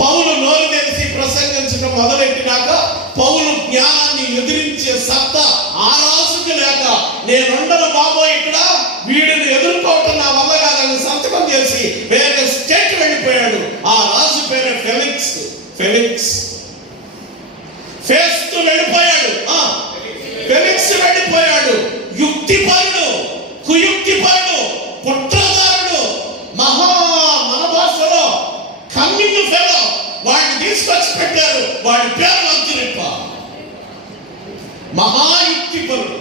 పౌలు నోరు తెరిచి ప్రసంగించడం మొదలెట్టినాక పౌలు జ్ఞానాన్ని ఎదిరించే సత్తా ఆ రాజుకి లేక, నేనుండను బాబోయ్ ఇక్కడ, వీడిని ఎదుర్కోవటం నా వల్ల కాదని సంతకం చేసి వేరే స్టేట్ వెళ్ళిపోయాడు. ఆ రాజు పేరే ఫెలిక్స్. ఫెలిక్స్. ఫేస్తు వెళ్ళిపోయాడు. ఫెలిక్స్ వెళ్ళిపోయాడు. యుక్తిపరుడు, కుయుక్తిపరుడు, కుట్రదారుడు, మన భాషలో కన్నింగ్ ఫెలో, వాడిని తీసుకొచ్చి పెట్టారు. వాడి పేరు అంతురిప్ప. మహాయుక్తిపరుడు,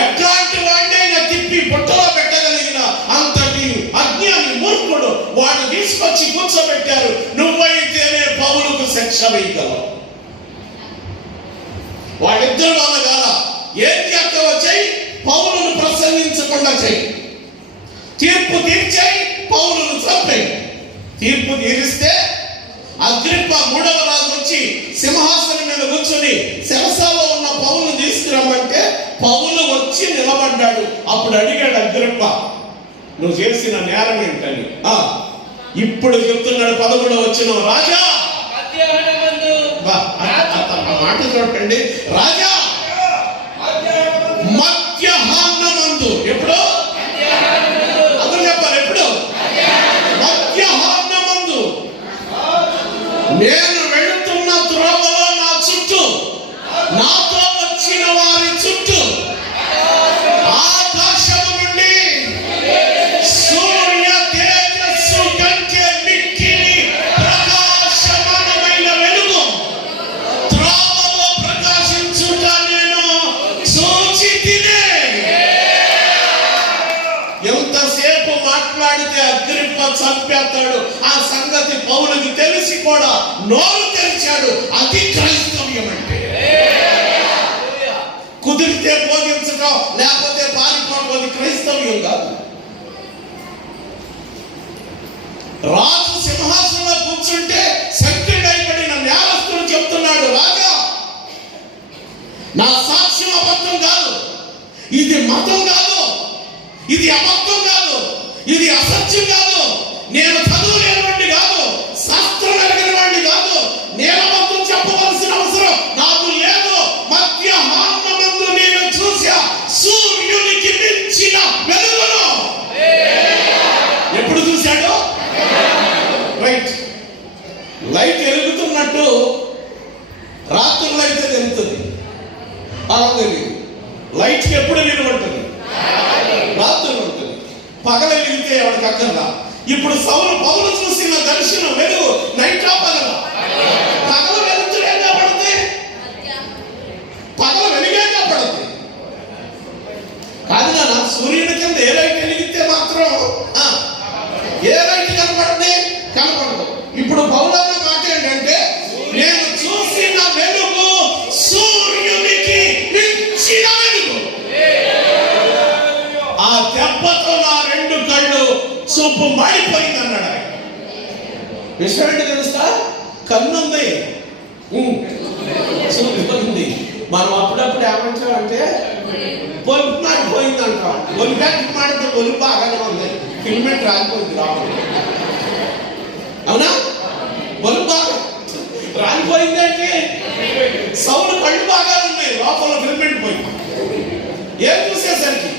ఎట్లాంటి వాడినైనా తిప్పి పుట్టలో పెట్టగలిగిన అంతటి అజ్ఞాని మూర్ఖుడు. వాడిని తీసుకొచ్చి కూర్చోబెట్టారు. నువ్వైతేనే పౌలుకు శిక్ష వేయగలవు. వాడిద్దరు వల్ల కాల, ఏం చేస్తావో చెయ్యి, పౌలును ప్రసంగించకుండా చెయ్యి. తీర్పు తీర్చేయి, పౌలును చంపేయి. తీర్పు తీరిస్తే అగ్రిప్ప 3వ రాజు వచ్చి సింహాసనం మీద మీద కూర్చొని శిరసాలో ఉన్న పౌలును తీసుకురమ్మంటే పౌలు వచ్చి నిలబడ్డాడు. అప్పుడు అడిగాడు అగ్రిప్ప, నువ్వు చేసిన నేరం ఏంటని. ఇప్పుడు చెప్తున్నాడు 11వ వచనం, రాజా మాట చూడండి, రాజా మధ్యాహ్నమందు, ఎప్పుడు అందరూ చెప్పాలి, ఎప్పుడు మధ్యాహ్నమందు నేను వెళుతున్న త్రోవలో నా చుట్టూ నాతో వచ్చిన వారి చుట్టూ ఆకాశము నుండి సూర్య తేజస్సు కంటే మిక్కిలి ప్రకాశమానమైన వెలుగు త్రోవలో ప్రకాశించుట నేను చూచితినే. ఎంతసేపు మాట్లాడితే అగ్రిప్ప చంపేస్తాడు. ఆ సంగతి పౌలుకి తెలిసి కూడా నోరు తెరిచాడు. అది క్రైస్తవ్యం అంటే. కుదిరితే బోధించడం, లేకపోతే పారిపోవడం క్రైస్తవ్యం కాదు. రాజు సింహాసనంలో కూర్చుంటే సంఖ్యపడిన నేరస్తుడు చెప్తున్నాడు, రాజా నా సాక్ష్యం అబద్ధం కాదు, ఇది మతం కాదు, ఇది అబద్ధం కాదు, ఇది అసత్యం కాదు, నేను చదువు లేనివాడిని కాదు, శాస్త్రం ఎరగని వాడిని కాదు, నేను అబద్ధం చెప్పవలసిన అవసరం నాకు లేదు. మధ్యాహ్నమందు నేను చూసా సూర్యునికి మించిన వెలుగును. ఎప్పుడు చూశాడు? రైట్, లైట్ వెలుగుతున్నట్టు రాత్రుల్లో అయితే తెలుస్తుంది, అలా తెలియదు. లైట్కి ఎప్పుడు నిలబడుతుంది? రాత్రులు ఉంటుంది. పగల వెలిగితే ఎవరికి అక్కర్లా. ఇప్పుడు పౌలు చూసిన దర్శనం వెలుగు నైట్ పగల. పగల వెలుగుతుడే పడుతుంది, పగల వెలిగే పడుతుంది కాదు కదా. సూర్యుని కింద ఏ లైట్ వెలిగితే మాత్రం ఏ లైట్ కనపడుతుంది? కనపడదు. ఇప్పుడు పౌలన్న మాట ఏంటంటే, నేను చూసిన వెలుగు సూర్యునికి మించిన వెలుగు. ఆ దెబ్బతో నా 2 కళ్ళు చూపు మాడిపోయింది అన్నాడు. విషయం ఏంటి తెలుస్తా? కన్నుంది, చూపు పోయింది. మనం అప్పుడప్పుడు ఏమంటామంటే పొలుపు మాడిపోయింది అంటాం. ఒలిపెట్టి మాడితే ఒలుపు బాగానే ఉంది, ఫిల్మెంట్ రాలిపోయింది రావడం. అవునా? ఒలుపు బాగా రాలిపోయింది అంటే సౌండ్ కళ్ళు బాగా ఉన్నాయి, లోపల ఫిల్మెంట్ పోయింది. ఏం చూసేసరికి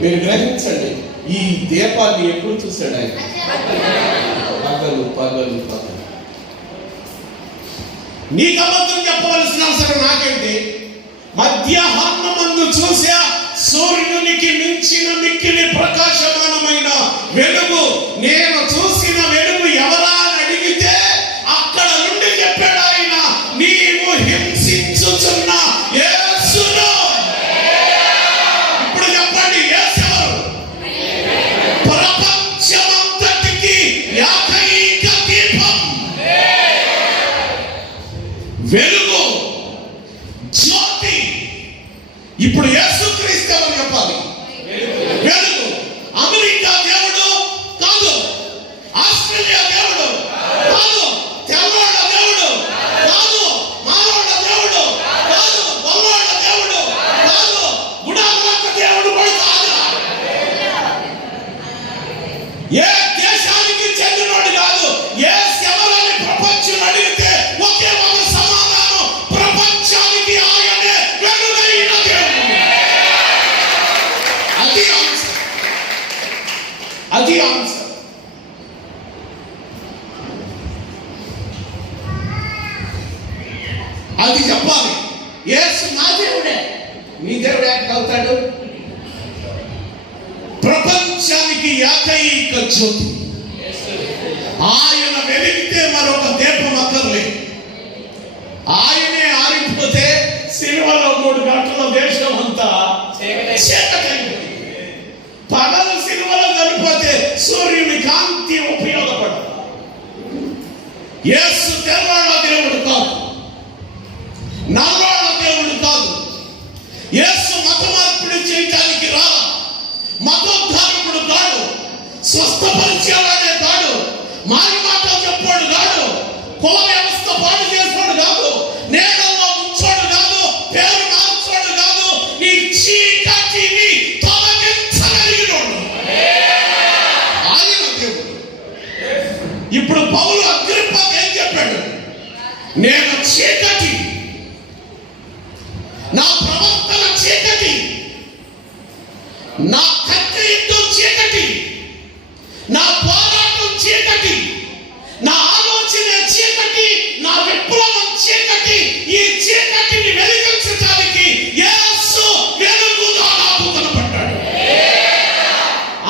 మీరు గ్రహించండి, ఈ దీపాన్ని ఎప్పుడు చూశాడు ఆయన? పగలు పగలు పగలు. నీకు అబద్ధం చెప్పవలసిన అవసరం నాకేంటి? మధ్యాహ్నమందు చూసా సూర్యునికి మించిన మిక్కిలి ప్రకాశమానమైన వెలుగు. నేను చూసిన వెలుగు ఎవరా అని అడిగితే అక్కడ నుండి చెప్పాడు ఆయన, నీవు హింసించుచున్న యేసును. ఇప్పుడు చెప్పండి, యేసు ఎవరు? ప్రపంచమంతటికి ఏకైక దీపం, వెలుగు, జ్యోతి. ఇప్పుడు యేసుక్రీస్తు ఎవరు చెప్పాలి? వెలుగు. అమెరికా దేవుడు కాదు, ఆస్ట్రేలియా దేవుడు కాదు, తెల్లవాళ్ళ దేవుడు కాదు, మానవాళ్ళ దేవుడు కాదు, గొల్లవాళ్ళ దేవుడు కాదు, గుడాల దేవుడు కూడా కాదు. ఏ దేశానికి చెందినోడు కాదు. ఏ ఎవరని ప్రపంచం అడిగితే ఒకే ఒక సమాధానం, ప్రపంచానికి ఆయనే వెలుగైన దేవుడు. అది ఆన్సర్, అది ఆన్సర్. అది చెప్పాలి. యేసు నా దేవుడే, మీ దేవుడు ఎక్కడ అవుతాడు? ప్రపంచానికి ఏకైక జ్యోతి. ఆయన వెలిగితే మరొక దీపం అక్కర్లేదు. ఆయనే ఆరిపోతే సినిమాలో 3 గంటల దేశం అంతా చీకటైంది. పగలు సినిమాలో చనిపోతే సూర్యుని కాంతి ఉపయోగపడదు. యేసు తెల్లవాళ్ళ దేవుడు కాదు, నల్లవాళ్ళ దేవుడు కాదు. యేసు మత మార్పిడి చేయటానికి రా, మతోద్ధారకుడు కాడు, స్వస్థపరిచేవాడే కాడు, మారి మాట చెప్పాడు కాడు, కుల వ్యవస్థ నేను చీకటి, నా ప్రవర్తన చీకటి, నా కత్తి యుద్ధం చీకటి, నా పోరాటం చీకటి, నా ఆలోచన చీకటి, నా విప్లవం చీకటి. ఈ చీకటిని వెలిగించడానికి యేసు వెలుగుగా నాకు కనపడ్డాడు.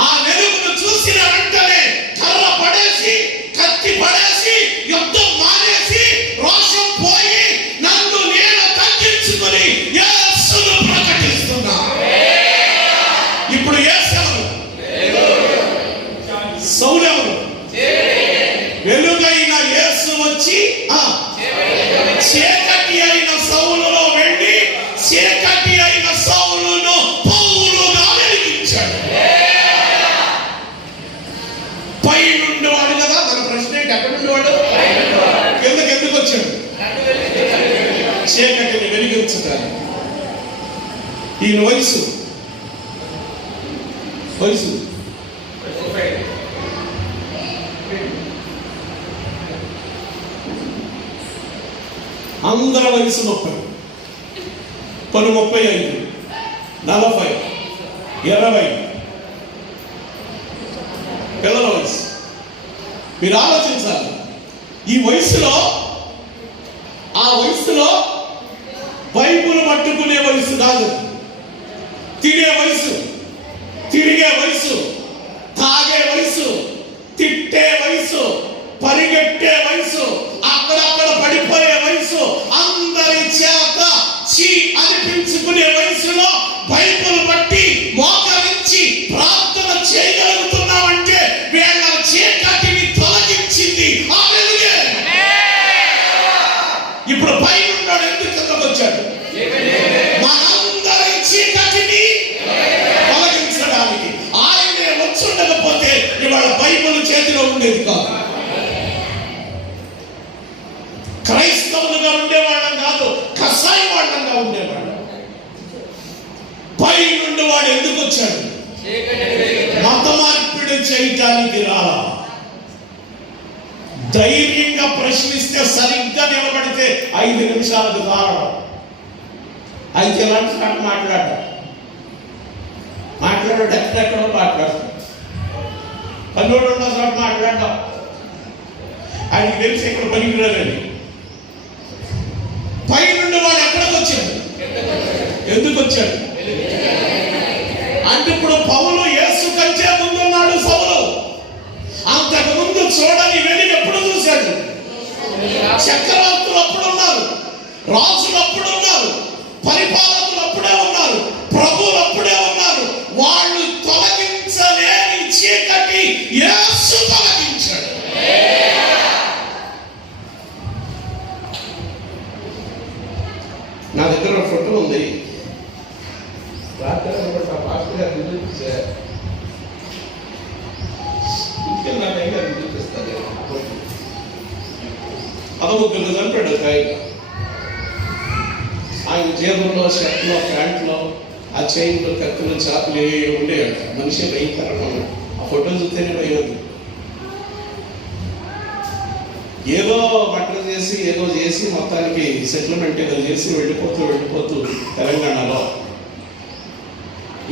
ఆ వెలుగును చూసిన వెంటనే కర్ర పడేసి, కత్తి పడేసి, యుద్ధం మానేసి, రోషం పోయి నన్ను నేను తగ్గించుకొని యేసును ప్రకటిస్తున్నా. ఇప్పుడు యేసెవరు? సౌలెవరు? వెలుగైన యేసు వచ్చి చీకటి అయిన సౌలులో వెళ్ళి చీకటి అయిన సౌలును పౌలుగా వెలిగించాడు. పై నుండి వాడు కదా. మన ప్రశ్న ఏంటి? ఎక్కడి నుండి వాడు? కిందకి ఎందుకు వచ్చాడు? చీకటిని వెలిగించడానికి. ఈయన వయసు అందరి వయసు 30, 35, 40, 20 పిల్లల వయసు. మీరు ఆలోచించాలి. ఈ వయసులో, ఆ వయసులో బైబుల్ పట్టుకునే వయసు కాదు, తినే వయసు, తిరిగే వయసు, తాగే వయసు, తిట్టే వయసు, పరిగెట్టే వయసు, అక్కడక్కడ పడిపోయే వయసు, అందరి చేత చీ అనిపించుకునే వయసులో బైబుల్ బట్టి మోకరించి ప్రార్థన చేయగలుగుతున్నామంటే వీళ్ళ చీకటిని తొలగించింది ఆ వెలుగే. ఇప్పుడు పైన ఉన్నాడు, ఎందుకు కిందకు వచ్చాడు? మనందరి చీకటిని తొలగించడానికి. ఆయనే వచ్చుండకపోతే ఇవాళ బైబుల్ చేతిలో ఉండేది కాదు. క్రైస్తవులుగా ఉండేవాళ్ళం కాదు, కసాయి వాళ్ళంగా ఉండేవాళ్ళం. పై నుండి వాడు ఎందుకు వచ్చాడు? మత మార్పిడి చేయటానికి రాలా. ధైర్యంగా ప్రశ్నిస్తే, సరిగ్గా నిలబడితే 5 నిమిషాలకు రావడం. అయితే ఎలాంటి మాట్లాడాడు ఎక్కడెక్కడో మాట్లాడతాడు. పన్నోడు ఉన్న చోట మాట్లాడడం. ఆయనకి తెలిసి ఇక్కడ పనికిరాలని. పై నుండి వాడు ఎక్కడికి వచ్చాడు? ఎందుకు వచ్చాడు? అంటే ఇప్పుడు పౌలు యేసు కంటే ముందున్నాడు. సౌలు అంతకు ముందు చూడని వెలుగు ఎప్పుడు చూశాడు? చక్రవర్తులు అప్పుడు ఉన్నారు, రాజులు అప్పుడు ఉన్నారు, పరిపాలకులు అప్పుడే ఉన్నారు, ప్రభువులు అప్పుడే ఉన్నారు. వాళ్ళు తొలగించలేని చీకటి యేసు తొలగించాడు. నా దగ్గర ఒక ఫోటో ఉంది. అదొకరు చంపాడు ఒక ఆయన జేబుల్లో, షర్ట్లో, ప్యాంట్లో, ఆ చైన్లో, కత్తులు, చాకులు ఉండేయంట. మనిషి భయంకరంగా ఉన్నాడు. ఆ ఫోటో చూస్తేనే భయం. ఏదో బట్టలు చేసి, ఏదో చేసి మొత్తానికి సెటిల్మెంట్ ఏదో చేసి వెళ్ళిపోతూ తెలంగాణలో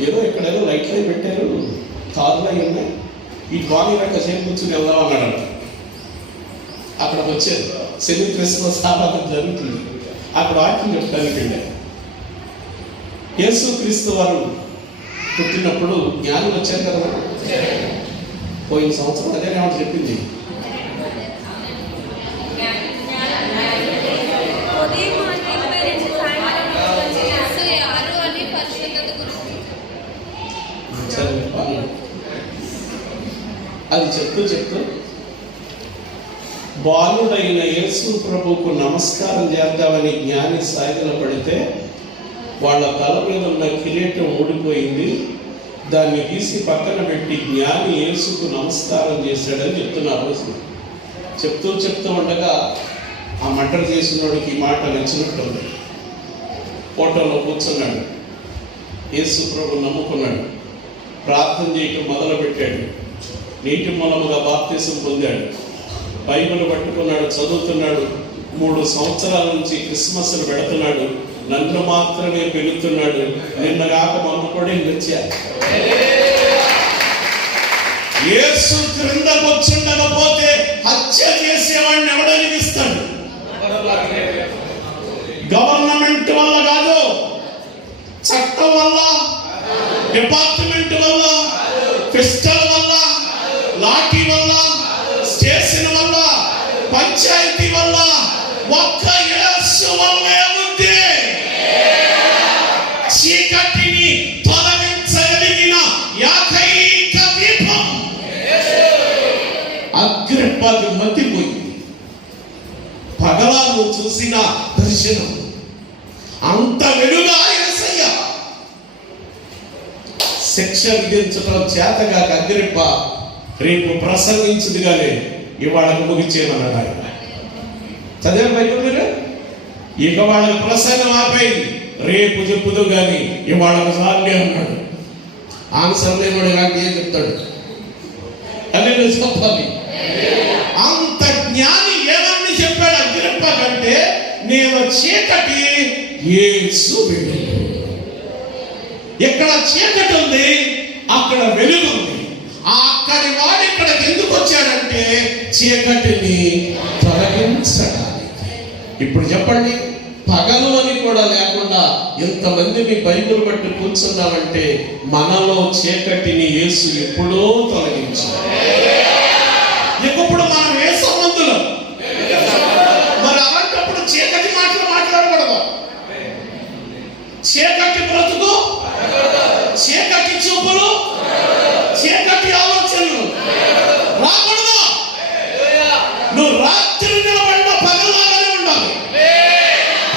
ఏదో ఇక్కడేదో లైట్లు పెట్టారు, కార్లు అవి ఉన్నాయి, ఈ బాగా రక చేసి కూర్చుని వెళ్దాం అన్నాడంట. అక్కడికి వచ్చేది సెమీ క్రిస్మస్ ఆరాధన జరుగుతుంది. అక్కడ వాక్యం చెప్పడానికి వెళ్ళారు. యేసు క్రీస్తు వారు పుట్టినప్పుడు జ్ఞానం వచ్చారు కదా. పోయిన సంవత్సరం అదే ఏమంటే చెప్పింది. అది చెప్తూ బాలుడైన యేసు ప్రభువుకు నమస్కారం చేద్దామని జ్ఞాని సాగిల పడితే వాళ్ళ తల మీద ఉన్న కిరీటం ఊడిపోయింది. దాన్ని తీసి పక్కన పెట్టి జ్ఞాని యేసుకు నమస్కారం చేశాడని చెప్తున్నారు. చెప్తూ ఉండగా ఆ మటర్ చేసినోడికి ఈ మాట నచ్చినట్టుంది. ఫోటోలో కూర్చున్నాడు. యేసు ప్రభు నమ్ముకున్నాడు. ప్రార్థన చేయటం మొదలుపెట్టాడు. నీటి మూలముగా బాప్తిసం పొందాడు. బైబిల్ పట్టుకున్నాడు, చదువుతున్నాడు. 3 సంవత్సరాల నుంచి క్రిస్మస్ పెడుతున్నాడు, నన్ను మాత్రమే పెరుగుతున్నాడు. నిన్న కాక మొన్న కూడా వచ్చారు. యేసు క్రింద కూర్చుండకపోతే హత్య చేసేవాడిని ఎవడనిపిస్తాడు? గవర్నమెంట్ వల్ల కాదు, చట్టం వల్ల, డిపార్ట్మెంట్ వల్ల, పిస్టల్ వల్ల, లాఠీ వల్ల, స్టేషన్ వల్ల, పంచాయతీ వల్ల, ఒక్క యేసు వల్లే ఉంది. చీకటిని తొలగించగలిగిన ఏకైక దీపం. అగ్రిప్పకి మతిపోయింది. పగలాను చూసిన దర్శనం అంత వెలుగా యేసయ్య. శిక్ష విధించడం చేతగా అగ్రిప్ప రేపు ప్రసంగించింది కానీ ఇవాళకు ముగిచేయమన్నాడు ఆయన. చదివే బైబిల్ మీరు? ఇక వాళ్ళకి ప్రసంగం ఆపై రేపు చెప్పుదు కానీ ఇవాళకు చాలే అన్నాడు. ఆన్సర్ లేనివాడు నాకు ఏం చెప్తాడు? అదే చెప్పాలి. అంత జ్ఞాని ఏమని చెప్పాడు అగ్రిప్ప కంటే, నేను చీకటి, యేసు వెలుగు. ఎక్కడ చీకటి ఉంది అక్కడ వెలుగు ఉంది. అక్కడి వాడు ఇక్కడికి ఎందుకు వచ్చాడంటే చీకటిని తొలగించడానికి. ఇప్పుడు చెప్పండి, పగలు అని కూడా లేకుండా ఎంతమంది మీ బైబిల్ బట్టి కూర్చున్నామంటే మనలో చీకటిని యేసు ఎప్పుడో తొలగించాడు. ఇప్పుడు మనం ఏ సంబంధులం? మరి అలాంటప్పుడు చీకటి మాటలు మాట్లాడకూడదు. చీకటి బ్రతుకు, చీకటి చూపులు, చీకటి ఆలోచనలు రాకూడదు. నువ్వు రాత్రి నిలబడిన పగలాగానే ఉండాలి,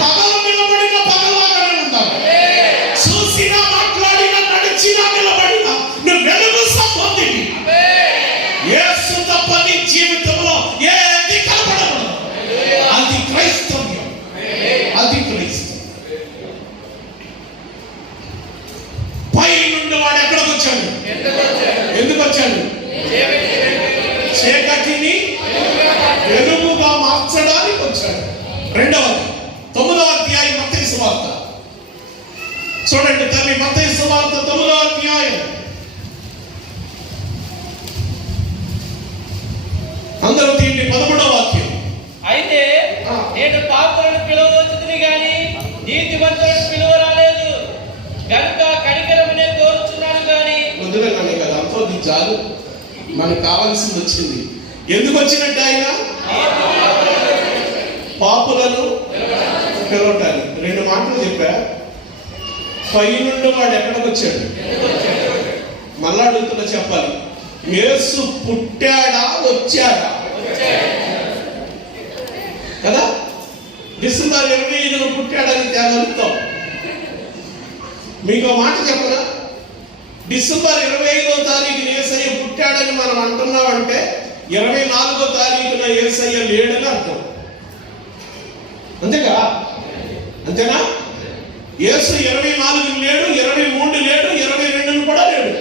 పగలు నిలబడిన పగలాగానే ఉండాలి. చూసినా, మాట్లాడినా, నడిచినా, నిలబడినా నువ్వు వెలుగు సంబంధివి. యేసు తప్ప నీ జీవితంలో ఏది కనపడకూడదు. అది క్రైస్తవ్యం, అది క్రైస్తవం. పై నుండి వాడు ఎక్కడికి వచ్చాడు? ఎందుకు వచ్చాడు? చీకటిని వెలుగుగా మార్చడానికి వచ్చాడు. రెండవది 9వ అధ్యాయం మత్తయి సువార్త చూడండి తల్లి. మత్తయి సువార్త 9వ అధ్యాయం. అందరూ తీయండి 13వ వాక్యం. అయితే నేను పాపులను పిలవవచ్చుని గాని నీతిమంతులను పిలువరాలేదు గనుక కనికరమునే కోరుచున్నాను గాని. వద్దులే కానీ కదా, అంతో చాలు, మనకు కావాల్సింది వచ్చింది. ఎందుకు వచ్చినట్టు ఆయన? పాపులను పిలవటానికి. 2 మాటలు చెప్పా. పై నుండి వాడు ఎక్కడికి వచ్చాడు? మళ్ళా అడుగుతున్నా చెప్పాలి. యేసు పుట్టాడా, వచ్చాడా? కదా. డిసెంబర్ 25న పుట్టాడని తేలుతాం. మీకు మాట చెప్పనా? డిసెంబర్ 25వ తారీఖున యేసయ్య పుట్టాడని మనం అంటున్నామంటే 24వ తారీఖున యేసయ్య లేడని అర్థం. అంతేగా? అంతేనా? యేసు 24 లేడు, 23 లేడు, 22 కూడా లేడు.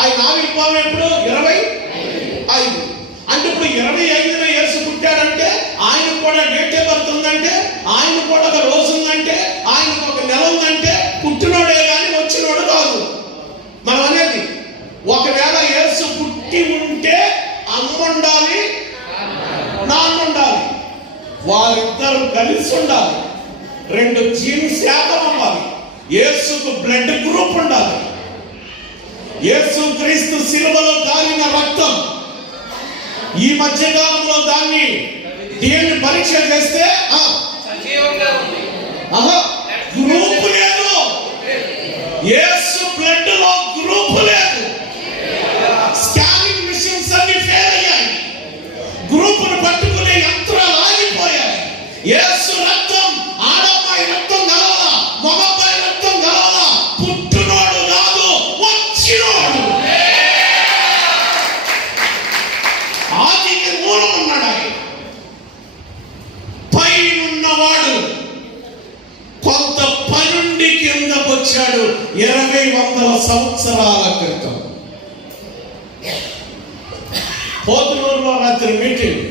ఆయన ఆవిర్భావం ఎప్పుడు? 25. అంటే ఇప్పుడు 25న యేసు పుట్టాడంటే ఆయన కూడా డేట్ ఆఫ్ బర్త్ ఉందంటే, ఆయన కూడా ఒక రోజు ఉందంటే, ఆయనకు ఒక నెల ఉందంటే పుట్టినోడే కానీ వచ్చినోడు కాదు మనం అనేది. ఒకవేళ యేసు పుట్టి ఉంటే అమ్మ ఉండాలి, నాన్న ఉండాలి, వారిద్దరు కలిసి ఉండాలి. 2 జీన్ శాతం అవ్వాలి. యేసుకు బ్లడ్ గ్రూప్ ఉండాలి. యేసు క్రీస్తు శిలువలో కారిన రక్తం ఈ మధ్యకాలంలో దాన్ని దేవుని పరీక్ష చేస్తే గ్రూప్ లేదు. యేసు బ్లడ్ లో గ్రూప్ లేదు. స్కానింగ్ మిషన్స్ అన్ని ఫెయిల్ అయ్యాయి. గ్రూపును పట్టుకునే యంత్రాలు ఆగిపోయాయి. యేసు రక్తం ఆడమ్మాయి రక్తం కలవాలా, మగబ్బాయి రక్తం కలవాలా? పుట్టునోడు కాదు, వచ్చినోడు. ఆదికి మూలం ఉన్నాడు ఆయన. పైనున్నవాడు కొంత పనుండి కిందకు వచ్చాడు 2000 సంవత్సరాల క్రితం. పోతులూరులో రాత్రి మీటింగ్.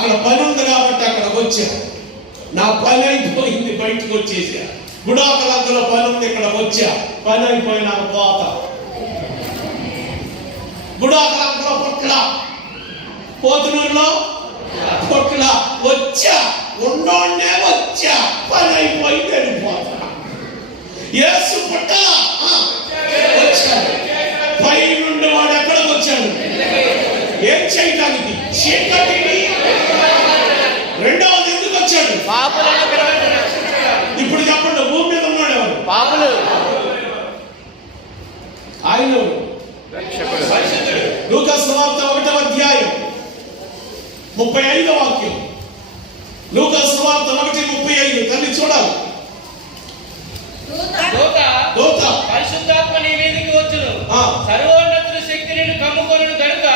అక్కడ పని ఉంది కాబట్టి అక్కడ వచ్చా. నా పని అయిపోయింది, బయటకు వచ్చేసా. గుడాకలంకలో పని ఉంది, ఇక్కడ వచ్చా. పని అయిపోయినాక పోతా. గుడాకలంకలో పొట్ల, పోతునూరులో పొట్ల వచ్చా. ఉండోనే వచ్చా. పని అయిపోయింది, వెళ్ళిపోతా. యేసు పుట్టల వచ్చాడు. పై నుండి వాడు ఎక్కడికి వచ్చాడు? ఏం చేయడానికి? చీకటిని. రెండవది ఎందుకు వచ్చాడు? ఇప్పుడు చెప్పండి, భూమి మీద ఉన్నాడు ఎవరు? పాపులు. ఆయన లూకా సువార్త 1వ అధ్యాయం 35వ వాక్యం. లూకా సువార్త 1:35. తల్లి చూడాలి. దూత పరిశుద్ధాత్మ నీ మీదికి వచ్చును, సర్వోన్నతుని శక్తి నిన్ను కమ్ముకొనును గనుక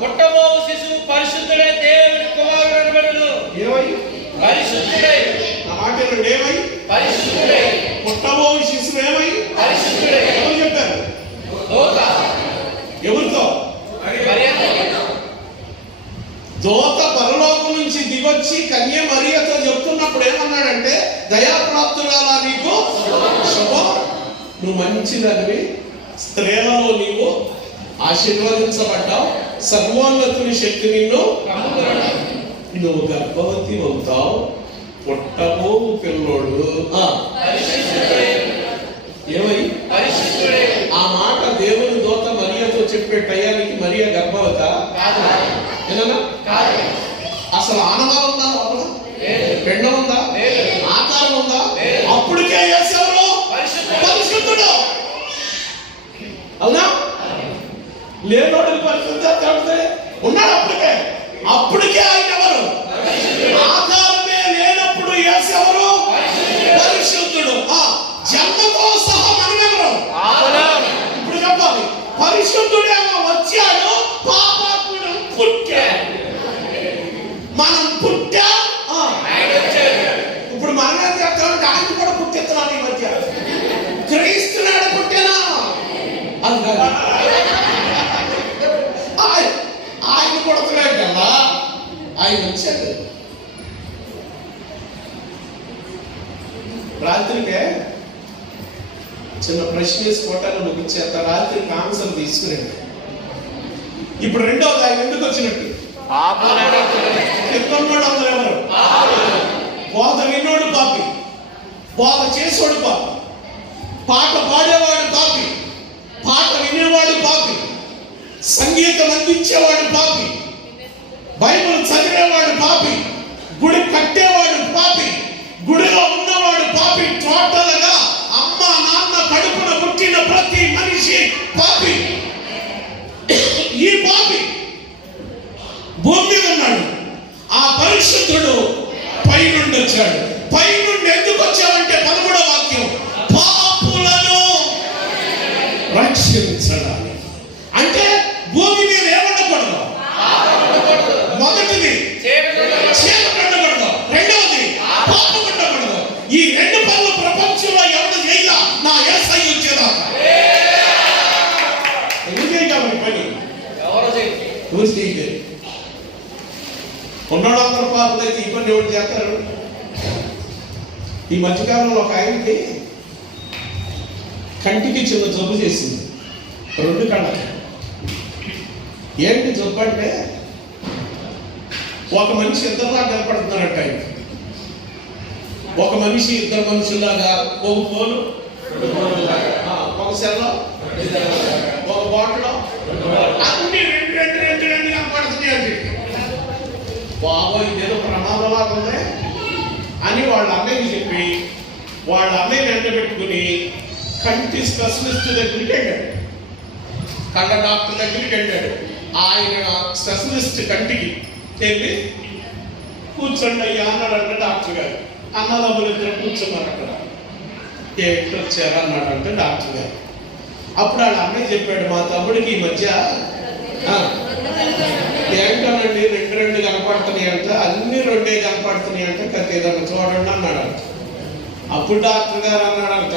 పుట్టబోవు శిశువు పరిశుద్ధుడై దేవుని కుమారుడు అనబడును. పరిశుద్ధుడై. నా మాట ఏమై? పరిశుద్ధుడై. పుట్టబోవు శిశువు ఏమై? పరిశుద్ధుడై. ఎవరు చెప్పారు? దూత. ఎవరితో? దూత పరలోకం నుంచి దిగొచ్చి కన్య మరియతో చెప్తున్నప్పుడు ఏమన్నాడంటే, దయాప్రాప్తురాలా నీకు శుభం, నువ్వు మంచిదానివి, స్త్రీలలో నీవు ఆశీర్వదించబడ్డావు, సర్వోన్నతుని శక్తి నిన్ను, నువ్వు గర్భవతి అవుతావు, పుట్టబోవు పిల్లోడు ఏమై? ఆ మాట దేవుని దూత మరియతో చెప్పే టయానికి మరియ గర్భవత అసలు ఆనవాలు ఉందా? లోపల పెండం ఉందా? ఆకారం ఉందా? అప్పటికే యేసెవరు? పరిశుద్ధుడు. అవునా? లేనోడు పరిశుద్ధత ఉన్నాడు. అప్పటికే ఆయన ఎవరు? ఆకారమే లేనప్పుడు యేసెవరు? పరిశుద్ధుడు. జన్మతో సహా మనమెవరు? ఇప్పుడు చెప్పాలి. పరిశుద్ధుడేమో వచ్చాడు, పాపాత్ముడు పుట్టాడు. మనం పుట్టా. ఇప్పుడు మనమే చెప్తామంటే ఆయన కూడా పుట్టెత్తున్నాడు. ఈ మధ్య క్రీస్తునాడు పుట్టానా? అది కాదు, ఆయన పుడతలేడు కదా, ఆయన వచ్చాడు. రాత్రికే చిన్న ప్రశ్న వేసి కోటాలు ముగించేంత రాత్రికి ఆన్సర్ తీసుకురండి. ఇప్పుడు రెండవది ఆయన ఎందుకు వచ్చినట్టు? ఎక్కడున్నాడు? అందరూ ఎవరు? బోధ విన్నోడు పాపి, బోధ చేసోడు పాపి, పాట పాడేవాడు పాపి, పాట వినేవాడు పాపి, సంగీతం అందించేవాడు పాపి, బైబిల్ చదివేవాడు పాపి, గుడి కట్టేవాడు పాపి, గుడిలో ఉన్నవాడు పాపి. టోటల్ గా అమ్మ నాన్న కడుపున పుట్టిన ప్రతి మనిషి పాపి. ఈ పాపి భూమి మీద ఉన్నాడు. ఆ పరిశుద్ధుడు పైనుండి వచ్చాడు. పైనుండి ఎందుకు వచ్చావంటే 13వ వాక్యం, పాపులను రక్షించడానికి. అంటే భూమి మీద ఏముండకూడదు? మొదటిది చీకటి ఉండకూడదు, రెండవది పాపం ఉండకూడదు. ఈ రెండు పనులు ప్రపంచంలో ఎవరు చేయాల? నా యేసయ్య వచ్చేదాకా. ఎందుకు చేయాలి పని? ఎవరు చేయలేదు. ఉన్నాడు అందరూ పాపలైతే ఈ పని ఎవరు చేస్తారు? ఈ మధ్యకాలంలో ఒక ఆయనకి కంటికి చిన్న జబ్బు చేసింది, 2 కళ్ళకి. ఏంటి జబ్బు అంటే, ఒక మనిషి ఇద్దరులా కనపడుతున్నారట ఆయనకి. ఒక మనిషి ఇద్దరు మనుషుల్లాగా, ఒక పోలు, ఒక సెల్లో, ఒక బాటిలో, అన్ని రెండు కనపడుతున్నాయి అండి. బాబో ఇదేదో ప్రమాదంలాగా ఉంది అని వాళ్ళ అన్నయ్యకి చెప్పి, వాళ్ళ అన్నయ్య వెంట పెట్టుకుని కంటి స్పెషలిస్ట్ దగ్గరికి వెళ్ళాడు, కళ్ళ డాక్టర్ దగ్గరికి వెళ్ళాడు. ఆయన స్పెషలిస్ట్ కంటికి వెళ్ళి, కూర్చోండి అయ్యా అన్నాడంటే డాక్టర్ గారు. అన్నదమ్ములు ఇద్దరు కూర్చున్నారు అక్కడ. ఏంటి వచ్చారా అన్నాడంటే డాక్టర్ గారు. అప్పుడు వాళ్ళ అన్నయ్య చెప్పాడు, మా తమ్ముడికి ఈ మధ్య ఏంటోనండి రెండు కనపడుతున్నాయి అంట, అన్ని 2 కనపడుతున్నాయి అంట, ఏదన్నా చూడండి అన్నాడు. అప్పుడు డాక్టర్ గారు అన్నాడంట,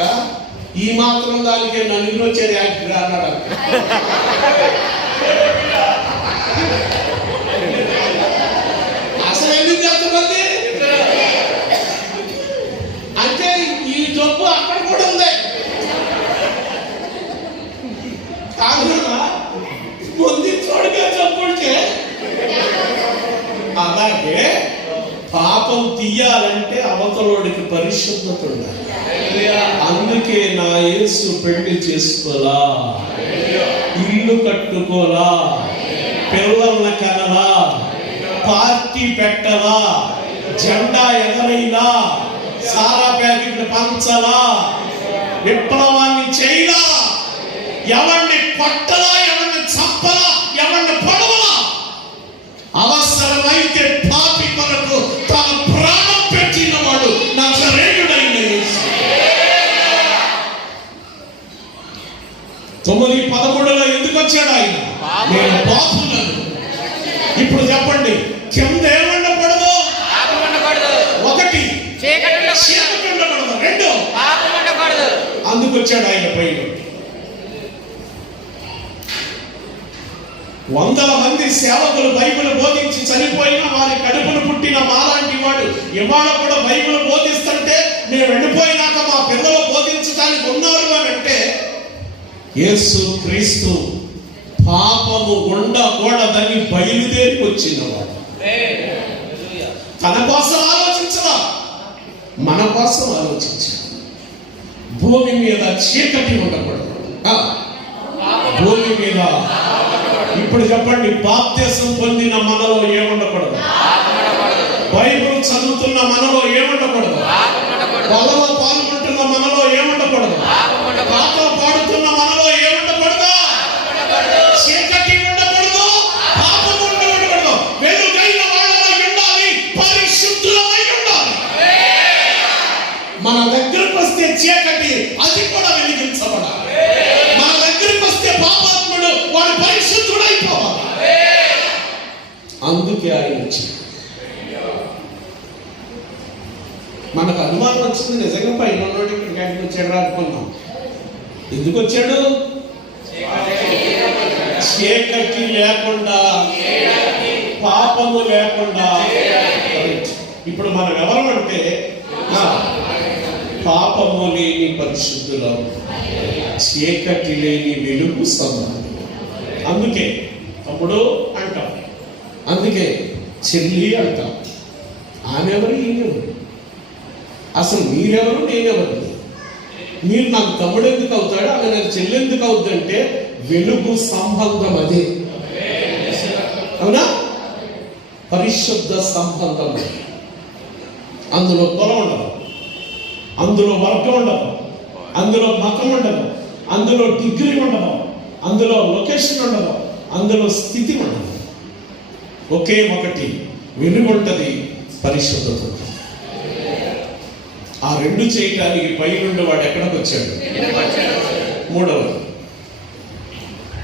ఈ మాత్రం దానికి నలుగురు వచ్చేది యాక్టర్ అన్నాడంట. అసలు పాపం తీయాలంటే అవతలోడికి పరిశుద్ధత ఉండాలి. అందుకే నా యేసు పెళ్లి చేసుకోలా, ఇల్లు కట్టుకోలా, పిల్లల్ని కనలా, పార్టీ పెట్టలా, జెండా ఎగరైలా, సారా ప్యాకెట్లు పంచలా, విప్లవాన్ని చేయలా, ఎవరిని కొట్టలా, ఎవరిని చంపలా, ఎవరిని పడవలా, అవసరమైతే పాపి కొరకు తన ప్రాణం పెట్టిన వాడు నజరేయుడైన యేసు. 9:13 ఎందుకు వచ్చాడు ఆయన? నేను పాపులను. ఇప్పుడు చెప్పండి, కింద ఏమండకూడదు? ఒకటి, చీకటి ఉండకూడదు. 2, అందుకు వచ్చాడు ఆయన పైన. 100 మంది సేవకులు బైబిల్ బోధించి చనిపోయినా వారి కడుపును పుట్టిన మాలాంటి వాడు ఇవాళ కూడా బైబిల్ బోధిస్తుంటే మేము వెళ్ళిపోయినాక మా పిల్లలు బోధించడానికి ఉన్నారు అని అంటే యేసు క్రీస్తు పాపము ఉండకూడదని బయలుదేరి వచ్చినవాడు. తన కోసం ఆలోచించలా, మన కోసం ఆలోచించాడు. భూమి మీద చీకటి ఉండకూడదు. భూమి మీద ఇప్పుడు చెప్పండి, బాప్తిసం పొందిన మనలో ఏముండకూడదు? బైబిల్ చదువుతున్న మనలో ఏముండకూడదు? బలలో పాల్గొంటున్న మనలో ఏముండకూడదు? పాటలు పాడుతున్న మనలో ఏముండకూడదు? చీకటి ఉండకూడదు, పాపం ఉండకూడదు. వెలుగైన వాళ్ళమై ఉండాలి, పరిశుద్ధులమై ఉండాలి. మన దగ్గరకు వస్తే చీకటి, అది కూడా వెలిగించబడాలి. మన దగ్గరకు వస్తే పాపాత్ముడు, వాడు పరిశుద్ధుడైపోవాలి. అందుకే ఆయన వచ్చింది. మనకు అనుమానం వచ్చింది, నిజంగా పైన ఉన్నోడు ఇక్కడికి వచ్చాడు అనుకున్నాం. ఎందుకు వచ్చాడు? చీకటి లేకుండా, పాపము లేకుండా. ఇప్పుడు మనం ఎవరమంటే పాపము లేని పరిశుద్ధులం, చీకటి లేని వెలుగు సంబంధం. అందుకే తమ్ముడు అంటాం, అందుకే చెల్లి అంటాం. ఆమె ఎవరు, ఈయనెవరు? అసలు మీరెవరు, నేనెవరు? మీరు నాకు తమ్ముడు ఎందుకు అవుతాడు, ఆమె నాకు చెల్లి ఎందుకు అవుతుందంటే వెలుగు సంబంధం అదే. అవునా? పరిశుద్ధ సంబంధం. అందులో కులం ఉండదు, అందులో వర్గం ఉండదు, అందులో మతం ఉండదు, అందులో డిగ్రీ ఉండదు, అందులో లొకేషన్ ఉండదు, అందులో స్థితి ఉండదు. ఒకే ఒకటి వెలుగు ఉంటుంది, పరిశుద్ధత ఉంటుంది. ఆ రెండు చేయటానికి పైనుండి వాడు ఎక్కడికి వచ్చాడు? 3వ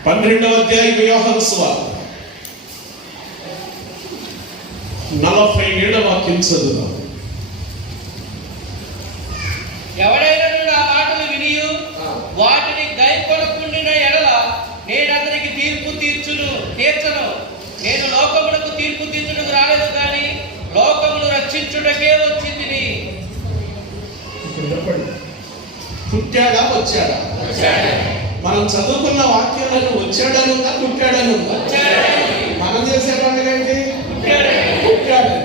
12వ అధ్యాయం యోహాను సువార్త 47వ వాక్యం చదువుదాం. ఎవడైనా నా మాటలు వినియు వాటిని గైకొనకుండిన ఎడల నేను అతనికి తీర్చను. నేను లోకములకు తీర్పు తీర్చుటకు రాలేదు కానీ లోకమును రక్షించుటకే వచ్చింది. పుట్టాడా, వచ్చాడా? మనం చదువుకున్న వాక్యాలను వచ్చాడని ఉందా, పుట్టాడని ఉందా? మనం చేసే పండుగ ఏంటి? పుట్టాడని.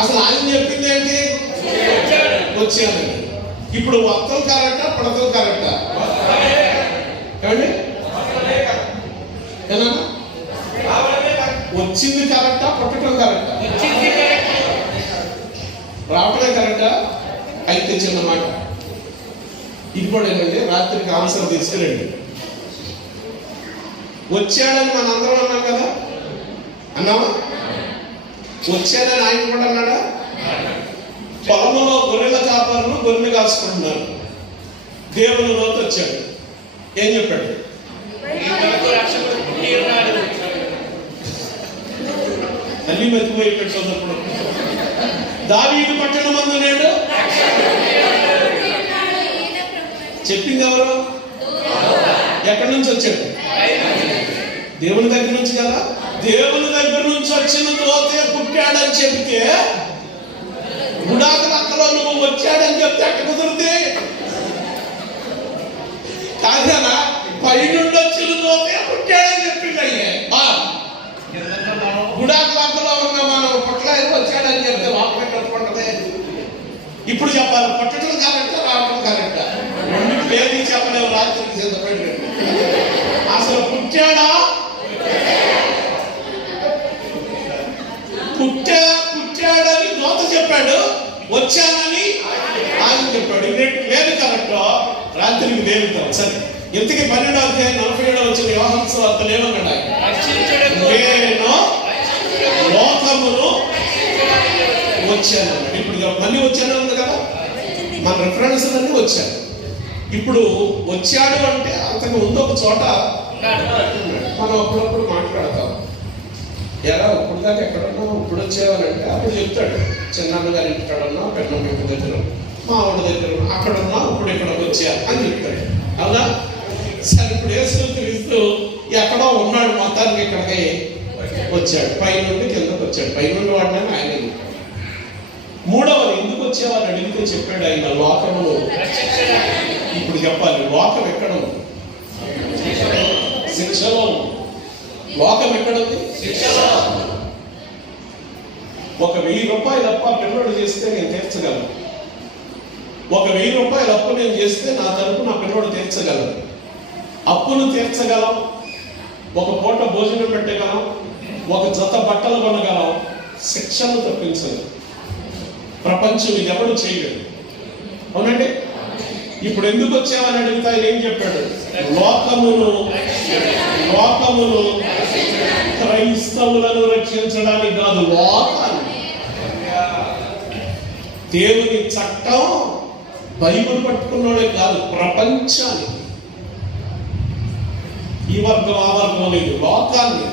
అసలు ఆయన చెప్పింది ఏంటి? వచ్చాడని. ఇప్పుడు వక్తం కరెక్టా, పడతం కరెక్టా? ఏమండి? వచ్చింది కరెక్టా, పుట్టడం కరెక్టా? రావటమే కరెక్టా? అయితే చిన్న మాట, ఇది కూడా ఏంటంటే రాత్రికి ఆన్సర్ తీసుకురండి. వచ్చాడని మన అందరం అన్నాం కదా, అన్నావా? వచ్చాడని ఆయన కూడా అన్నాడా? పొలంలో గొర్రెల కాపరులు గొర్రెలు కాసుకుంటున్నారు, దేవునిలోకి వచ్చాడు. ఏం చెప్పాడు? అన్ని మతిపోయి పెట్టుకున్నప్పుడు దావీదు పట్టణమందు నేడు చెప్పింది ఎవరు? ఎక్కడి నుంచి వచ్చాడు? దేవుని దగ్గర నుంచి కదా. దేవుని దగ్గర నుంచి వచ్చిన తోతే పుట్టాడని చెబితే గుడాకు లక్కలో నువ్వు వచ్చాడని చెప్తే అట్ట కుదురుతుంది కాదా? పైనుండి వచ్చిన తోతే పుట్టాడని చెప్పింది. అయ్యే గుడాకు లక్కలో ఉన్న మనం పుట్టలేదు వచ్చాడని చెప్తే లోపల ఇప్పుడు చెప్పాలి, పట్టడం కరెక్టా రావడం కరెక్టా? రెండింటికి ఏది చెప్పలేవు. రాత్రికి సిద్ధపడి అసలు పుట్టాడా పుట్టాడని దోత చెప్పాడు, వచ్చానని ఆయన చెప్పాడు. ఏది కరెక్టో రాత్రికి వేరుతాం. సరే, ఇంతకీ 12వ అధ్యాయం 47 వచ్చిన యోహాను సువార్తలో ఏమన్నాడు ఆయన? నేను లోకమును వచ్చాను. ఇప్పుడు మళ్ళీ వచ్చాను ఉంది కదా, మన రిఫరెన్స్ అన్నీ వచ్చాను. ఇప్పుడు వచ్చాడు అంటే అతను ముందు ఒక చోట మనం అప్పుడప్పుడు మాట్లాడతాం. ఎలా ఇప్పుడు దాకా ఎక్కడున్నా ఇప్పుడు వచ్చేవారంటే అప్పుడు చెప్తాడు, చిన్నన్న గారి ఇంటికాడన్నా, పెద్దమ్మ ఇంటి దగ్గర, మా ఆవిడ దగ్గర అక్కడున్నా, ఇప్పుడు ఇక్కడికి వచ్చా అని చెప్తాడు. అలా సరే, ఇప్పుడు యేసుక్రీస్తు ఎక్కడో ఉన్నాడు, మొత్తానికి ఇక్కడికి వచ్చాడు. పై నుండి కిందకు వచ్చాడు. పై నుండి వాడినా ఆయన. మూడవది ఎందుకు వచ్చేవారు అడిగితే చెప్పాడు ఆయన, లోకమును. ఇప్పుడు చెప్పాలి, లోకం ఎక్కడ ఉంది? శిక్షలో. లోకం ఎక్కడ ఉంది? శిక్షలో. ఒక 1000 రూపాయలు అప్ప పిల్లడు చేస్తే నేను తీర్చగలను. ఒక 1000 రూపాయలు అప్పు నేను చేస్తే నా తరపు నా పిల్లడు తీర్చగలను. అప్పును తీర్చగలం, ఒక పూట భోజనం పెట్టగలం, ఒక జత బట్టలు కొనగలం, శిక్షను తప్పించగలం. ప్రపంచం ఇది ఎవడు చేయలేదు. అవునండి? ఇప్పుడు ఎందుకు వచ్చామని అడిగితే ఆయన ఏం చెప్పాడు? లోకమును క్రైస్తవులను రక్షించడానికి కాదు, లోకాన్ని. దేవుని చట్టం బైబిల్ పట్టుకున్నాడే కాదు, ప్రపంచానికి. ఈ వర్గం ఆ వర్గం లేదు, లోకాన్ని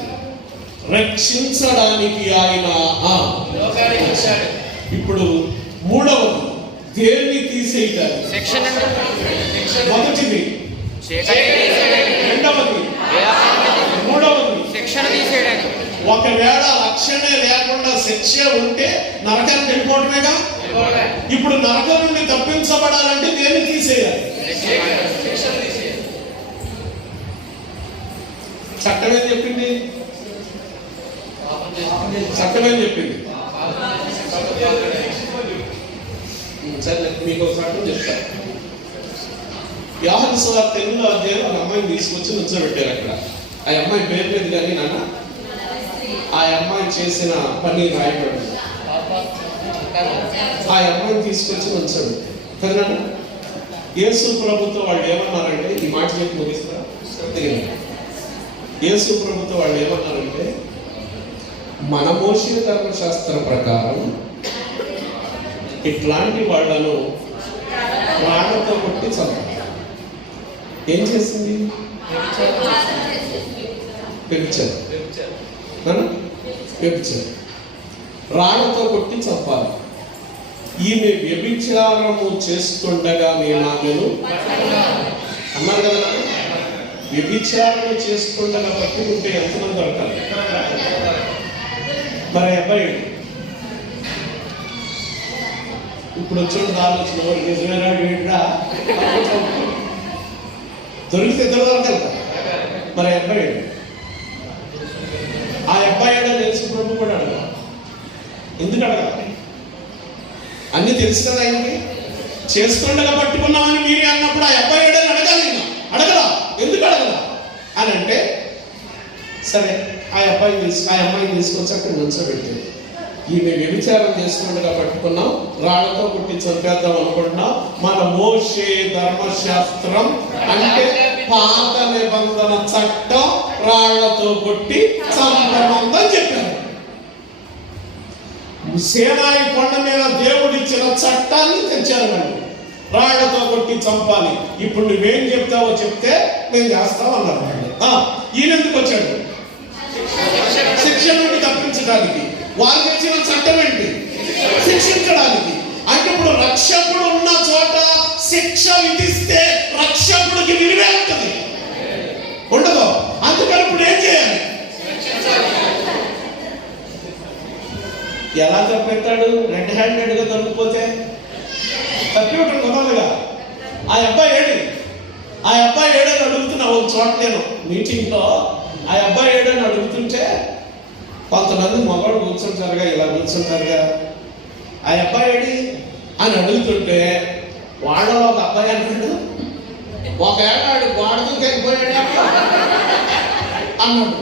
రక్షించడానికి ఆయన. ఇప్పుడు మూడవది దేన్ని తీసేయడానికి. మొదటిది రెండవది మూడవది శిక్షణ తీసేయడానికి. ఒకవేళ రక్షణే లేకుండా శిక్ష ఉంటే నరకానికి వెళ్ళిపోవటమేగా. ఇప్పుడు నరకం నుండి తప్పించబడాలంటే దేన్ని తీసేయాలి? చట్టం ఏం చెప్పింది? చట్టం ఏం చెప్పింది? సరే, మీకు ఒక చట్టం చెప్తాను. యోహాను సువార్త 8వ అధ్యాయం ఒక అమ్మాయిని తీసుకొచ్చి నుంచోబెట్టారు అక్కడ. ఆ అమ్మాయి పేరు లేదు కానీ నాన్న, ఆ అమ్మాయి చేసిన పని రాయబడింది. ఆ అమ్మాయిని తీసుకొచ్చి నుంచోడు కదా. యేసు ప్రభుతో వాళ్ళు ఏమన్నారంటే, ఈ మాట చెప్పి ముగిస్తారా? యేసు ప్రభుతో వాళ్ళు ఏమన్నారంటే, మన మోషే ధర్మశాస్త్ర ప్రకారం ఇట్లాంటి వాళ్ళను రాళ్లతో కొట్టి చంపాలి. ఏం చేసింది? వ్యభిచారం. రాళ్లతో కొట్టి చంపాలి. ఈమె వ్యభిచారము చేస్తుండగా మేము ఆమెను అన్నారు కదా. వ్యభిచారము చేస్తుండగా పట్టుకుంటే ఎంతమంది దొరకాలి? మరి అబ్బాయి ఇప్పుడు వచ్చి ఆలోచన, నిజమేనా వీడిరా? దొరికితే ఇద్దరు దొరకాలి. మరి అబ్బాయి ఆ అబ్బాయి తెలుసు ప్రభు కూడా అడగాలి. ఎందుకు అడగాలి? అన్ని తెలుసు కదా ఆయనకి. చేస్తుండగా పట్టుకున్నామని మీరే అన్నప్పుడు ఆ అబ్బాయి అడగాలి. అడగరా? ఎందుకు అడగరా అని అంటే, సరే ఆ అమ్మాయిని తీసుకొచ్చి అక్కడ నుంచోబెట్టింది. ఈమె వ్యభిచారం చేస్తుండగా పట్టుకున్నాం, రాళ్లతో కొట్టి చంపేద్దాం అనుకుంటున్నాం. మన మోషే ధర్మశాస్త్రం అంటే పాత నిబంధన చట్టం రాళ్లతో కొట్టి చంపమందని చెప్పారు. సేనాయి కొండ మీద దేవుడిచ్చిన చట్టాన్ని తెచ్చారు వాళ్ళు. రాళ్లతో కొట్టి చంపాలి. ఇప్పుడు నువ్వేం చెప్తావో చెప్తే నేను చేస్తావు అన్నారు వాళ్ళు. ఈయన ఎందుకు వచ్చాడు? శిక్ష నుండి తప్పించడానికి. వారికి ఇచ్చిన చట్టం ఏంటి? శిక్షించడానికి. అంటే ఇప్పుడు రక్షకుడు ఉన్న చోట శిక్ష విధిస్తే రక్షకుడికి విలువే ఉంటుంది, ఉండదు. అందుకని ఇప్పుడు ఏం చేయాలి? ఎలా తప్పెత్తాడు? రెడ్ హ్యాండెడ్ గా దొరికిపోతే తప్పి ఉంటుంది కుదరదుగా. ఆ అబ్బాయి ఏడని అడుగుతున్నా ఒక చోట నేను మీటింగ్ లో. ఆ అబ్బాయి ఏడని అడుగుతుంటే కొంతమంది మగవాడు కూర్చుంటారుగా, ఇలా కూర్చుంటారుగా. ఆ అబ్బాయి అని అడుగుతుంటే వాళ్ళలో ఒక అబ్బాయి అంటాడు, ఒక ఏడాడు గోడ దూకెళ్ళిపోయాడు అన్నాడు.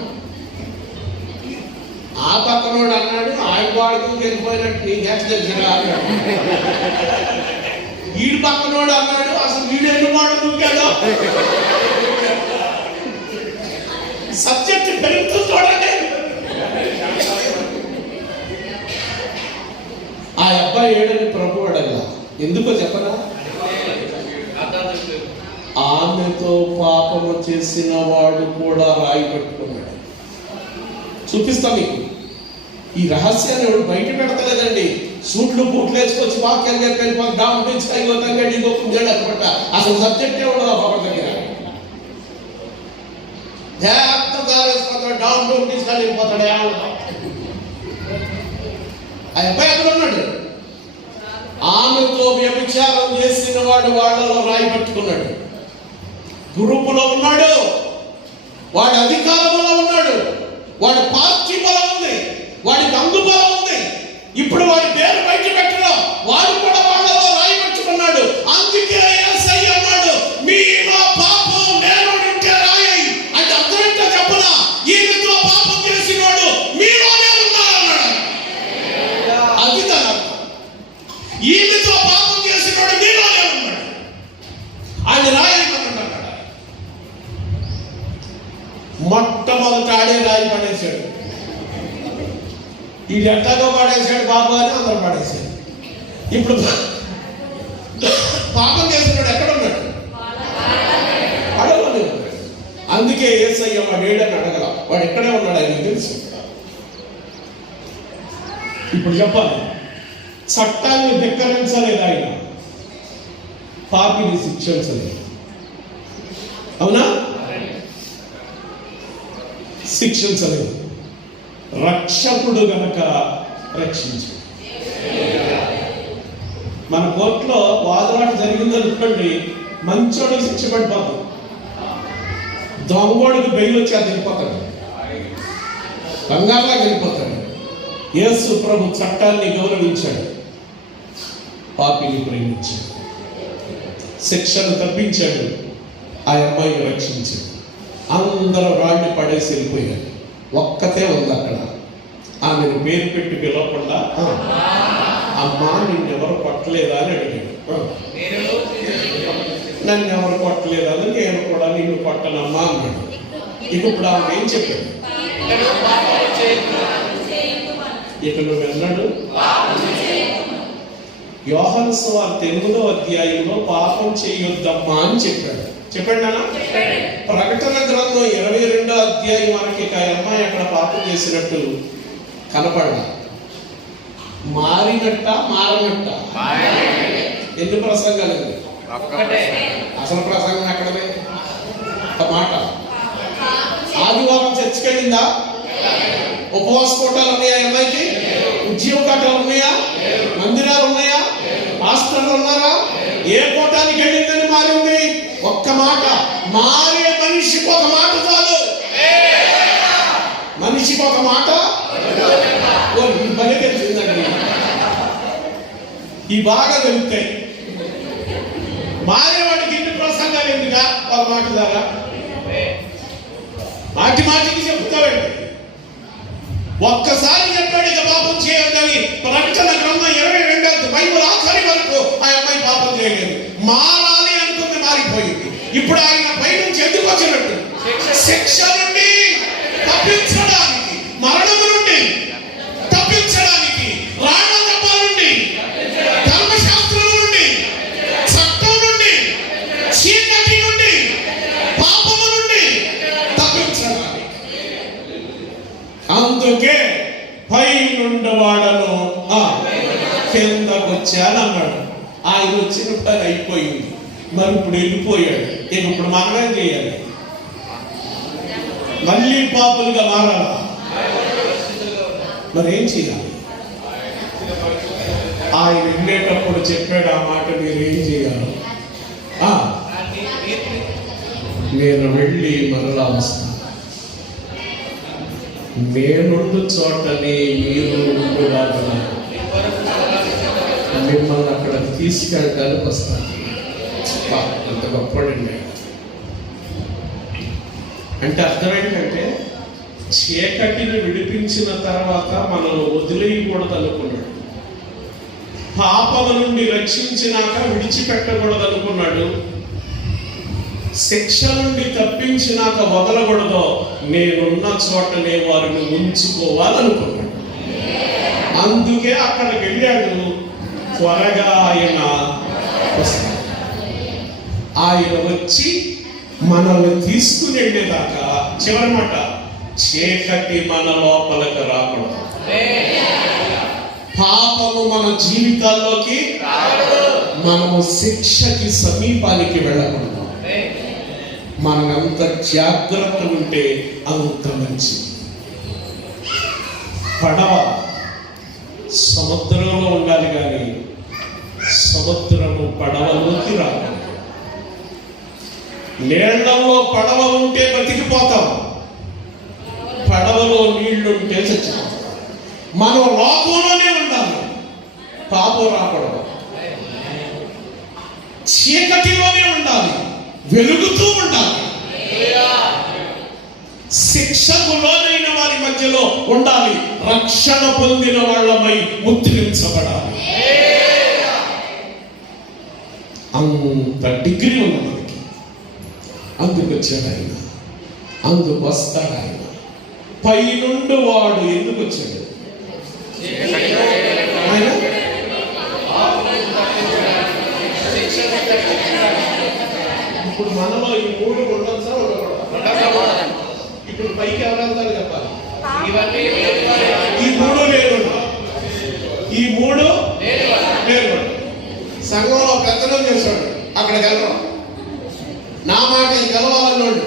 ఆ పక్కనోడు అన్నాడు, ఆయన గోడ దూకెళ్ళిపోయినట్టు నీకు తెలిసిన అన్నాడు. వీడి పక్కనోడు అన్నాడు, అసలు వీడు ఎన్ని గోడ దూకాడో. సబ్జెక్ట్ పెరుగుతూ చూడండి. ఆ అబ్బాయి ఏడని ప్రభు అడగలా. ఎందుకో చెప్పరా? ఆమెతో పాపము చేసిన వాడు కూడా రాయి పట్టుకున్నాడు. చూపిస్తా మీకు. ఈ రహస్యాన్ని ఎవడు బయట పెడతలేదండి. సూట్లు బూట్లు వేసుకొచ్చి వాక్యాలు చెప్పి డామ్ పెంచి అయిపోతాం ఇంకొక అసలు సబ్జెక్టే ఉండదు ఆ బాబా దగ్గర. జాగ్రత్తగా వేసుకుంటాడు, డామ్ డోమ్ తీసుకొని వెళ్ళిపోతాడు. ఆ అబ్బాయి అక్కడ ఉన్నాడు. ఆమెతో వ్యభిచారం చేసిన వాడు వాళ్ళలో రాయి పట్టుకున్నాడు. గ్రూపులో ఉన్నాడు, వాడి అధికారంలో ఉన్నాడు, వాడి పార్టీ బలం ఉంది, వాడికి అందు బలం ఉంది. ఇప్పుడు వాడి పేరు బయట పెట్టడం, వాడు కూడా వాళ్ళలో రాయి పట్టుకున్నాడు. అందుకే యేసయ్య అన్నాడు, మీలో పాపం నేనుంటే రాయి అంటే అర్థం ఏంటో చెప్పనా? ఈమెతో పాపం చేసినోడు మీలోనే ఉన్నాడన్నాడు. అది దాని అర్థం. ఈమెతో పాపం చేసినోడు మీలోనే ఉన్నాడు. ఆయన రాయి అన్నాడు. మొట్టమొదట ఆడే రాయి పడేశాడు. ఈ ఎట్టగా పడేశాడు బాబు అని అందరూ పడేశాడు. ఇప్పుడు పాపం చేసినాడు ఎక్కడ ఉన్నాడు? అడగలేదు. అందుకే యేసయ్య వాడు ఏడని అడగల, వాడు ఎక్కడే ఉన్నాడు ఆయనకు తెలుసు. ఇప్పుడు చెప్పాలి, చట్టాన్ని ధిక్కరించలేదు ఆయన, పాపిని శిక్షించలేదు. అవునా? శిక్షించలేదు. రక్షకుడు గనక రక్షించు. మన కోర్టులో వాదనాట జరిగిందనుకోండి, మంచోడికి శిక్ష పడిపోతాం, దొంగోడికి బెయిల్ వచ్చి అది వెళ్ళిపోతాడు, బంగారులా వెళ్ళిపోతాడు. యేసు ప్రభు చట్టాన్ని గౌరవించాడు, పాపిని ప్రేమించాడు, శిక్షను తప్పించాడు, ఆ అమ్మాయిని రక్షించాడు. అందరూ రాళ్ళని పడేసి వెళ్ళిపోయారు. ఒక్కతే ఉంది అక్కడ. ఆమెను పేరు పెట్టి పిలవకుండా, అమ్మా నిన్నెవరు కొట్టలేదా అని అడిగాడు. నన్ను ఎవరు కొట్టలేదా అని, నేను కూడా నిన్ను కొట్టనమ్మా అన్నాడు. ఇక ఇప్పుడు ఆమె ఏం చెప్పాడు? ఇక నువ్వు అన్నాడు. యోహాను సువార్త 8వ అధ్యాయంలో పాపం చేయొద్దమ్మా అని చెప్పాడు. చెప్పండి నాన్న. ప్రకటన గ్రంథం 22వ అధ్యాయం మనకి ఆ అమ్మాయి అక్కడ పాపం చేసినట్టు కనపడ్డా. మారినట్ట మారనట్ట? ఎన్ని ప్రసంగాలు? అసలు ప్రసంగం ఎక్కడదే? ఒక మాట. ఆదివారం చర్చికి వెళ్ళిందా? ఉపవాస కోటాలు ఉన్నాయా అమ్మాయికి? ఉద్యోగ కోటాలు ఉన్నాయా? మందిరాలు ఉన్నాయా? హాస్టల్ ఉన్నారా? ఏ కోటానికి వెళ్ళిందని మారింది? ఒక్క మాట. మారే మనిషికి ఒక మాట చాలు. మనిషికి ఒక మాట. భలే తెలిసిందండి. ఈ బాగా తెలుస్తాయి. మారేవాడికి ఇన్ని ప్రసంగాలు ఎందుగా? ఒక మాట ద్వారా మాటి మాటికి చెప్తావండి. ఒక్కసారి చెప్పాడు ఇక పాపం చేయొద్దని. ప్రకటన గ్రంథం 22 బైబిల్ ఆఖరి వరకు ఆ అమ్మాయి పాపం చేయలేదు. మారాలి అనుకుంది, మారిపోయింది. ఇప్పుడు ఆయన పై నుంచి ఎందుకు వచ్చినట్టు? శిక్ష నుండి తప్పించడానికి, మరణము నుండి తప్పించడానికి, రాళ్ళ దెబ్బ నుండి, ధర్మశాస్త్రం నుండి, చట్టం నుండి, చీకటి నుండి, పాపము నుండి తప్పించడానికి. అందుకే పై నుండి వాడను కిందకు వచ్చానన్నాడు. ఆయన వచ్చిన పని అయిపోయింది. మరి ఇప్పుడు వెళ్ళిపోయాడు. ఇప్పుడు మనమేం చేయాలి? మళ్ళీ పాపులుగా మారాలా? మరి ఏం చేయాలి? ఆయన వెళ్ళేటప్పుడు చెప్పాడు ఆ మాట, మీరు ఏం చేయాలి? నేను వెళ్ళి మరలా వస్తాను. నేనుండు చోటనే మీరు ఉండులాగా మిమ్మల్ని అక్కడ తీసుకెళ్ళడానికి వస్తాను. అంత గొప్పడండి. అంటే అర్థం ఏంటంటే చీకటిని విడిపించిన తర్వాత మనం వదిలేయకూడదు అనుకున్నాడు. పాపము నుండి రక్షించినాక విడిచిపెట్టకూడదు అనుకున్నాడు. శిక్ష నుండి తప్పించినాక వదలకూడదు, నేనున్న చోటనే వారిని ఉంచుకోవాలనుకున్నాడు. అందుకే అక్కడికి వెళ్ళాడు. త్వరగా ఆయన వస్తాడు. ఆయన వచ్చి మనల్ని తీసుకుని వెళ్ళేదాకా చివరి మాట, చీకటి మన లోపలికి రాకూడదు. పాపము మన జీవితాల్లోకి, మనము శిక్షకి సమీపానికి వెళ్ళకూడదు. మనం ఎంత జాగ్రత్త ఉంటే అంత మంచిది. పడవ సముద్రంలో ఉండాలి కానీ సముద్రము పడవలోకి రాదు. నీళ్లలో పడవ ఉంటే బతికిపోతాం, పడవలో నీళ్లుంటే చచ్చిపోతాం. మనం లోకంలోనే ఉండాలి, పాపం రాకూడదు. చీకటిలోనే ఉండాలి, వెలుగుతూ ఉండాలి. శిక్షకు లోనైన వారి మధ్యలో ఉండాలి, రక్షణ పొందిన వాళ్ళమై ముద్రించబడాలి. అంత డిగ్రీ ఉంది మనకి. అందుకు వచ్చాడు ఆయన, అందుకు వస్తాడు ఆయన. పైనుండి వాడు ఎందుకు వచ్చాడు ఆయన? ఇప్పుడు మనలో ఈ మూడు ఉండొచ్చా ఉండకూడదా? ఇప్పుడు పైకి ఎవరంతారు చెప్పాలి. ఈ మూడు లేదు, ఈ మూడు లేదు. సంఘంలో పెత్తనం చేశాడు, అక్కడికి వెళ్ళడం. నా మాట గెలవాలన్నోళ్ళు,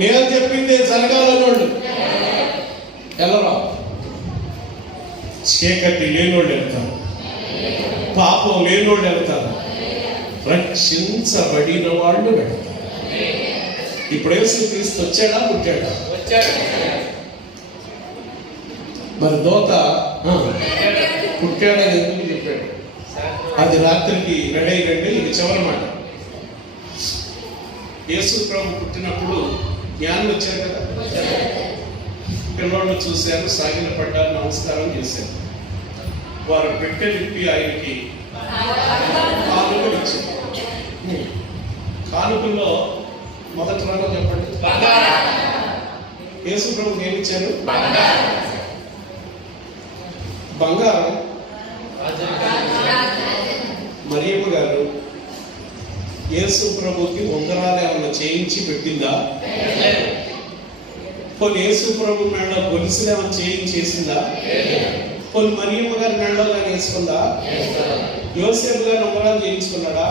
నేను చెప్పింది జరగాలన్నోళ్ళు వెళ్ళరా. చీకటి లేనోళ్ళు వెళ్తారు, పాపం లేనోళ్ళు వెళ్తారు, రక్షించబడిన వాళ్ళు వెళ్తారు. ఇప్పుడు యేసుక్రీస్తు వచ్చాడా పుట్టాడా? మరి దోత పుట్టాడని ఎందుకు చెప్పాడు? అది రాత్రికి రెడీ అయ్యండి. ఇది చివరి మాట. యేసు ప్రభు పుట్టినప్పుడు జ్ఞానం వచ్చారు కదా, పిల్లలను చూశారు, సాగిన పడ్డారు, నమస్కారం చేశారు. వారు పెట్టె విప్పి ఆయనకి కానుకలు ఇచ్చారు. కానుకల్లో మొదటి రంగం చెప్పండి. యేసు ప్రభు ఏమి ఇచ్చారు? బంగారం. మరియమ్మ గారు యేసు ప్రభుకి ఉంగరాలు ఏమన్నా చేయించి పెట్టిందా? కొన్ని యేసు ప్రభు మేడ గొలుసులు ఏమైనా చేయించేసిందా? కొన్ని మరియమ్మ గారి మేడలో వేసుకుందా? యోసేపు గారు ఉంగరాలు చేయించుకున్నాడా?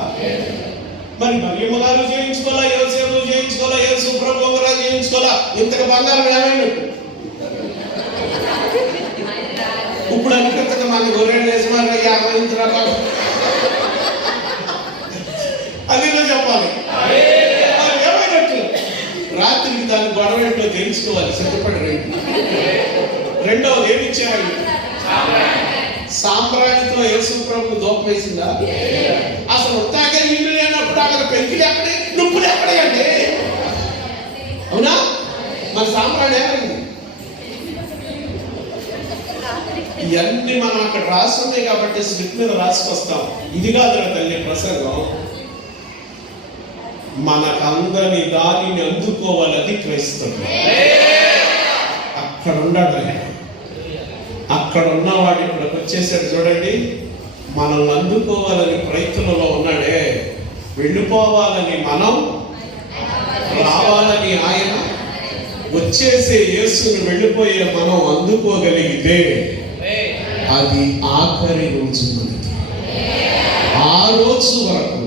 మరి మరియమ్మ గారు చేయించుకోవాలా, యోసేపు చేయించుకోవాలా, యేసు ప్రభు ఉంగరాలు చేయించుకోవాలా? ఇంతకు బంగారం ఏమైనట్టు? ఇప్పుడు అనిపించక మన గొర్రెలు వేసుకున్నారు 50 రకాలు. అది చెప్పాలి ఏమైనట్టు. రాత్రికి దాని గొడవ ఏంటో తెలుసుకోవాలి, సిద్ధపడి రండి. రెండవది ఏమి ఇచ్చేవాళ్ళు? సాంబ్రాణితో యేసు ప్రభు దూపం వేసిందా? అసలు ఉత్తాగా ఇల్లు లేనప్పుడు అక్కడ పెంకులు ఎక్కడే, నుప్పులు ఎక్కడేయండి? అవునా? మన సాంబ్రాణి ఏమైంది? ఇవన్నీ మనం అక్కడ రాస్తుంది కాబట్టి స్లిప్ మీద రాసుకొస్తాం. ఇది కాదు తల్లి ప్రసంగం. మనకందని దానిని అందుకోవాలని క్రైస్తవం. అక్కడ ఉన్నాడు ఆయన, అక్కడ ఉన్నవాడు ఇక్కడికి వచ్చేసాడు. చూడండి, మనల్ని అందుకోవాలని ప్రయత్నంలో ఉన్నాడే, వెళ్ళిపోవాలని మనం, రావాలని ఆయన, వచ్చేసే యేసుని వెళ్ళిపోయే మనం అందుకోగలిగితే అది ఆఖరి రోజు మనకి. ఆ రోజు వరకు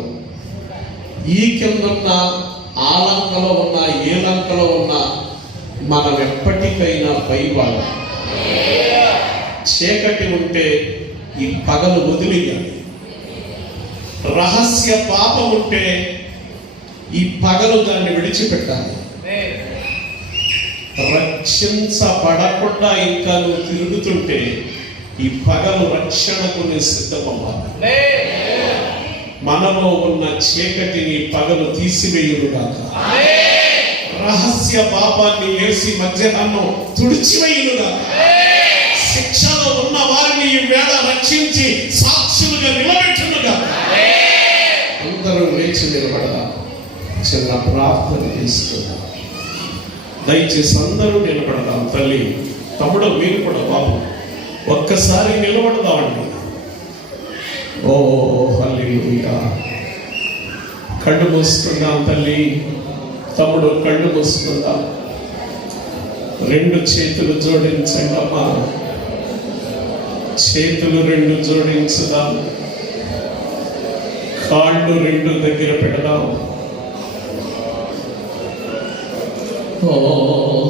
ఈ కిందన్న ఆ లంకలో ఉన్న ఏ లంకలో ఉన్న మనం ఎప్పటికైనా పైవాళ్ళం. చీకటి ఉంటే ఈ పగలు వదిలేయాలి. రహస్య పాపం ఉంటే ఈ పగలు దాన్ని విడిచిపెట్టాలి. రక్షించబడకుండా ఇంకా నువ్వు తిరుగుతుంటే ఈ పగలు రక్షణకు నీ సిద్ధమవ్వాలి. మనలో ఉన్న చీకటిని పగలు తీసివేయునుగాక. రహస్య పాపాన్ని వేసి మధ్యాహ్నం తుడిచివేయునుగాక. శిక్షలో ఉన్న వారిని ఈ వేళ రక్షించి సాక్షులుగా నిలబెట్టునుగాక. అందరూ లేచి నిలబడదాం. చిన్న ప్రార్థన తీసుకుందాం. దయచేసి అందరూ నిలబడదాం. తల్లి, తమ్ముడు, మీరు కూడా బాబు ఒక్కసారి నిలబడదామండి. ఓ హల్లెలూయా. కళ్ళు మూసుకుందాం. తల్లి, తమ్ముడు కళ్ళు మూసుకుందాం. రెండు చేతులు జోడించండి అమ్మా. చేతులు రెండు జోడించుదాం. కాళ్ళు రెండు దగ్గర పెడదాం. ఓ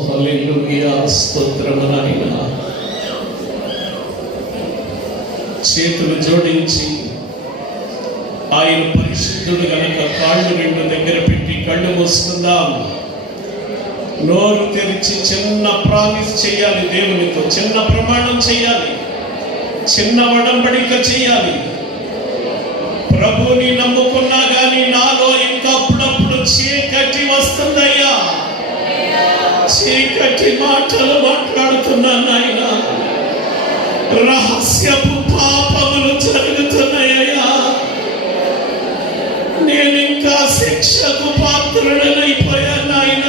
హల్లెలూయా, స్తోత్రము నాయనా. చేతులు జోడించి ఆయన పరిశుద్ధుడు గనక కాళ్ళు రెండు దగ్గర పెట్టి కళ్ళు మూసుకుందాం. నోరు తెరిచి చిన్న ప్రామిస్ చేయాలి. దేవునితో చిన్న ప్రమాణం చేయాలి. చిన్న ఒడంబడిక చేయాలి. ప్రభుని నమ్ముకున్నా గాని నాలో ఇంకా అప్పుడప్పుడు చీకటి వస్తుందయ్యా. చీకటి మాటలు మాట్లాడుతున్నాను ఆయన. రహస్యపు పాపములు జరుగుతున్నాయ్యా. నేను ఇంకా శిక్షకు పాత్రుడనైపోయాను ఆయన.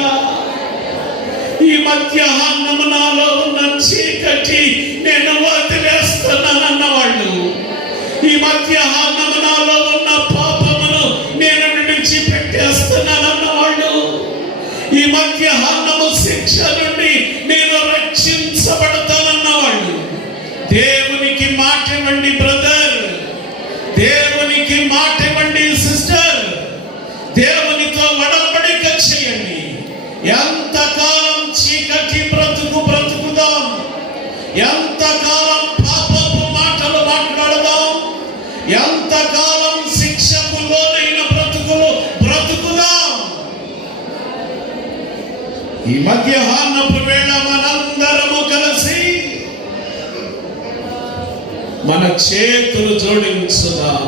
ఈ మధ్యాహ్నం నాలో ఉన్న చీకటి నేను వదిలేస్తున్నానన్నవాళ్ళు, ఈ మధ్యాహ్నం నాలో ఉన్న పాపమును నేను విడిచిపెట్టేస్తున్నానన్నవాళ్ళు, ఈ మధ్యాహ్నము శిక్ష నుండి నేను రక్షించబడతానన్నవాళ్ళు దేవునికి మాట ఇవ్వండి బ్రదర్. దేవునికి మాట ఇవ్వండి సిస్టర్. దేవునితో ఒడంబడిక చేయండి. ఎంతకాలం చీకటి బ్రతుకుదాం, ఎంతకాలం పాపపు మాటలు మాట్లాడదాం, ఎంతకాలం శిక్షకు లోనైన బ్రతుకుదాం. ఈ మధ్యాహ్నపు వేళ మనందరము కలిసి మన చేతులు జోడించుదాం.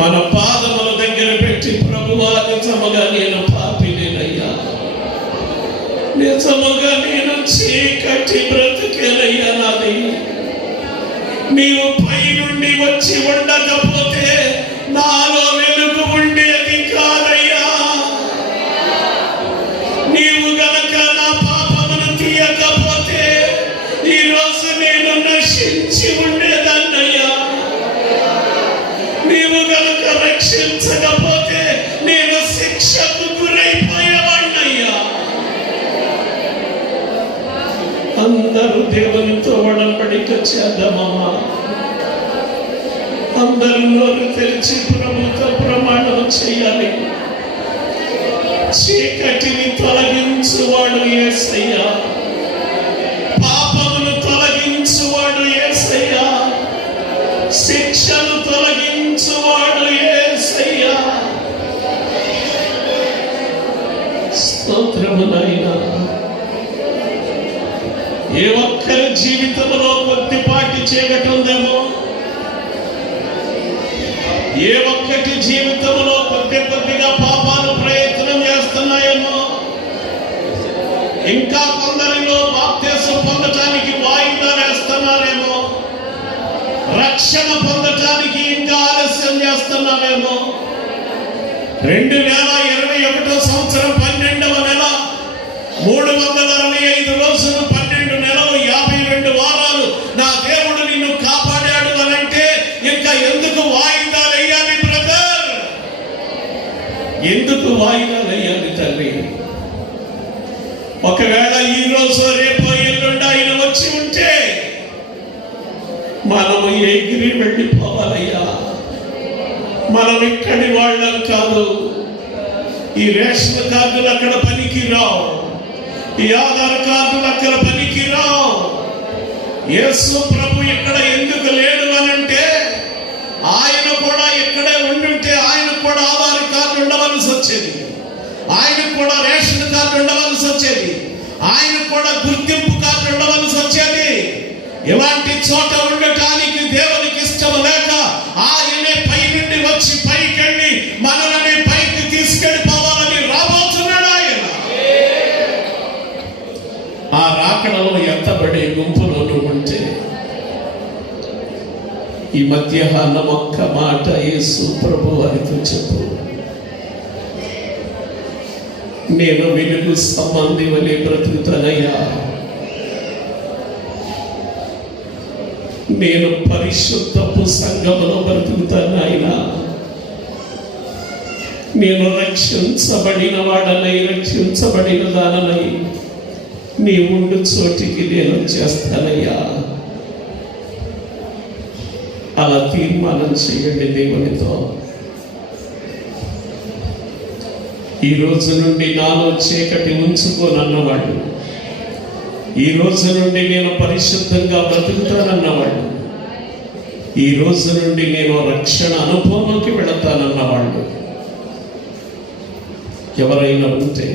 మన పాదముల దగ్గర పెట్టి, ప్రభువా నిజముగా నేను పాపినేనయ్యా, నిజముగా నేను చీకటి బ్రతికేనయ్యా. నాది నీవు పై నుండి వచ్చి ఉండకపోతే నాలో వెలుగు ఉండేది కాదయ్యా. నీవు గనక నా పాపమును తీయకపోతే ఈరోజు నేను నశించి ఉండేదాన్నయ్యా. నీవు గనక రక్షించకపోతే నేను శిక్షకు గురైపోయేవాణ్ణయ్యా. అందరూ దేవునితో ఒడంబడిక చేద్దామమ్మా. అందరూ నోరు తెరిచి ప్రభుతో ప్రమాణం చేయాలి. చీకటిని తొలగించువాడు యేసయ్యా. పాపమును తొలగించువాడు యేసయ్యా. శిక్షను తొలగించువాడు యేసయ్యా. స్తోత్రము నాయనా. ఏ ఒక్కరి జీవితంలో కొద్దిపాటి చీకటి ఉందేమో, ఏ ఒక్కటి జీవితంలో కొద్దిగా పాపాలు ప్రయత్నం చేస్తున్నాయేమో, ఇంకా కొందరిలో బాప్తిసం పొందటానికి వాయిదాలు వేస్తున్నారేమో, రక్షణ పొందటానికి ఇంకా ఆలస్యం చేస్తున్నామేమో. 2021 సంవత్సరం 12వ నెల 365 రోజులు 12 నెలలు 52 వారాలు నా దేవుడు నిన్ను కాపాడాడు అనంటే ఇంకా ఎందుకు వాయిదాలు వేయాలి బ్రదర్? ఎందుకు వాయిదాలు వేయాలి తల్లి? ఒకవేళ ఈ రోజు రేపు ఎల్లుండి ఆయన వచ్చి ఉంటే మనము ఎగిరి వెళ్ళిపోవాలయ్యా. మనం ఇక్కడి వాళ్ళం కాదు. ఈ రేషన్ కార్డులు అక్కడ పనికి రావు, ఈ ఆధార్ కార్డులు అక్కడ పనికి రావు. యేసు ప్రభు ఇక్కడ ఎందుకు లేడు అనంటే ఆయన కూడా ఇక్కడే ఉండుంటే ఆయనకు కూడా ఆధార్ కార్డు ఉండవలసి వచ్చేది, ఆయనకు కూడా రేషన్ కార్డు ఉండవలసి వచ్చేది, ఆయనకు కూడా గుర్తింపు కార్డు ఉండవలసి వచ్చేది. ఇవాళ చోట ఉండటానికి దేవునికి ఇష్టం లేక ఆయనే పై నుండి వచ్చి పైకెళ్ళి మనల్ని పైకి తీసుకెళ్ళిపోవాలని రాబోతున్నాడు ఆయన. ఆ రాకడలో ఎత్తబడే గుంపులో నువ్వు ఉంటే ఈ మధ్యాహ్నం ఒక్క మాట యేసు ప్రభు వారితో చెప్పు. నేను వెలుగు సంబంధి వలె బ్రతుకుతానయ్యా, నేను పరిశుద్ధపు సంఘములో బ్రతుకుతానయ్యా, నేను రక్షించబడిన వాడనై రక్షించబడిన దాననై నీ ఉండు చోటికి నేను చేస్తానయ్యా. అలా తీర్మానం చేయండి దేవునితో. ఈ రోజు నుండి నాలో చీకటి ఉంచుకోనన్నవాడు, ఈ రోజు నుండి నేను పరిశుద్ధంగా బ్రతుకుతానన్నవాడు, ఈ రోజు నుండి నేను రక్షణ అనుభవంలోకి వెళతానన్నవాడు ఎవరైనా ఉంటే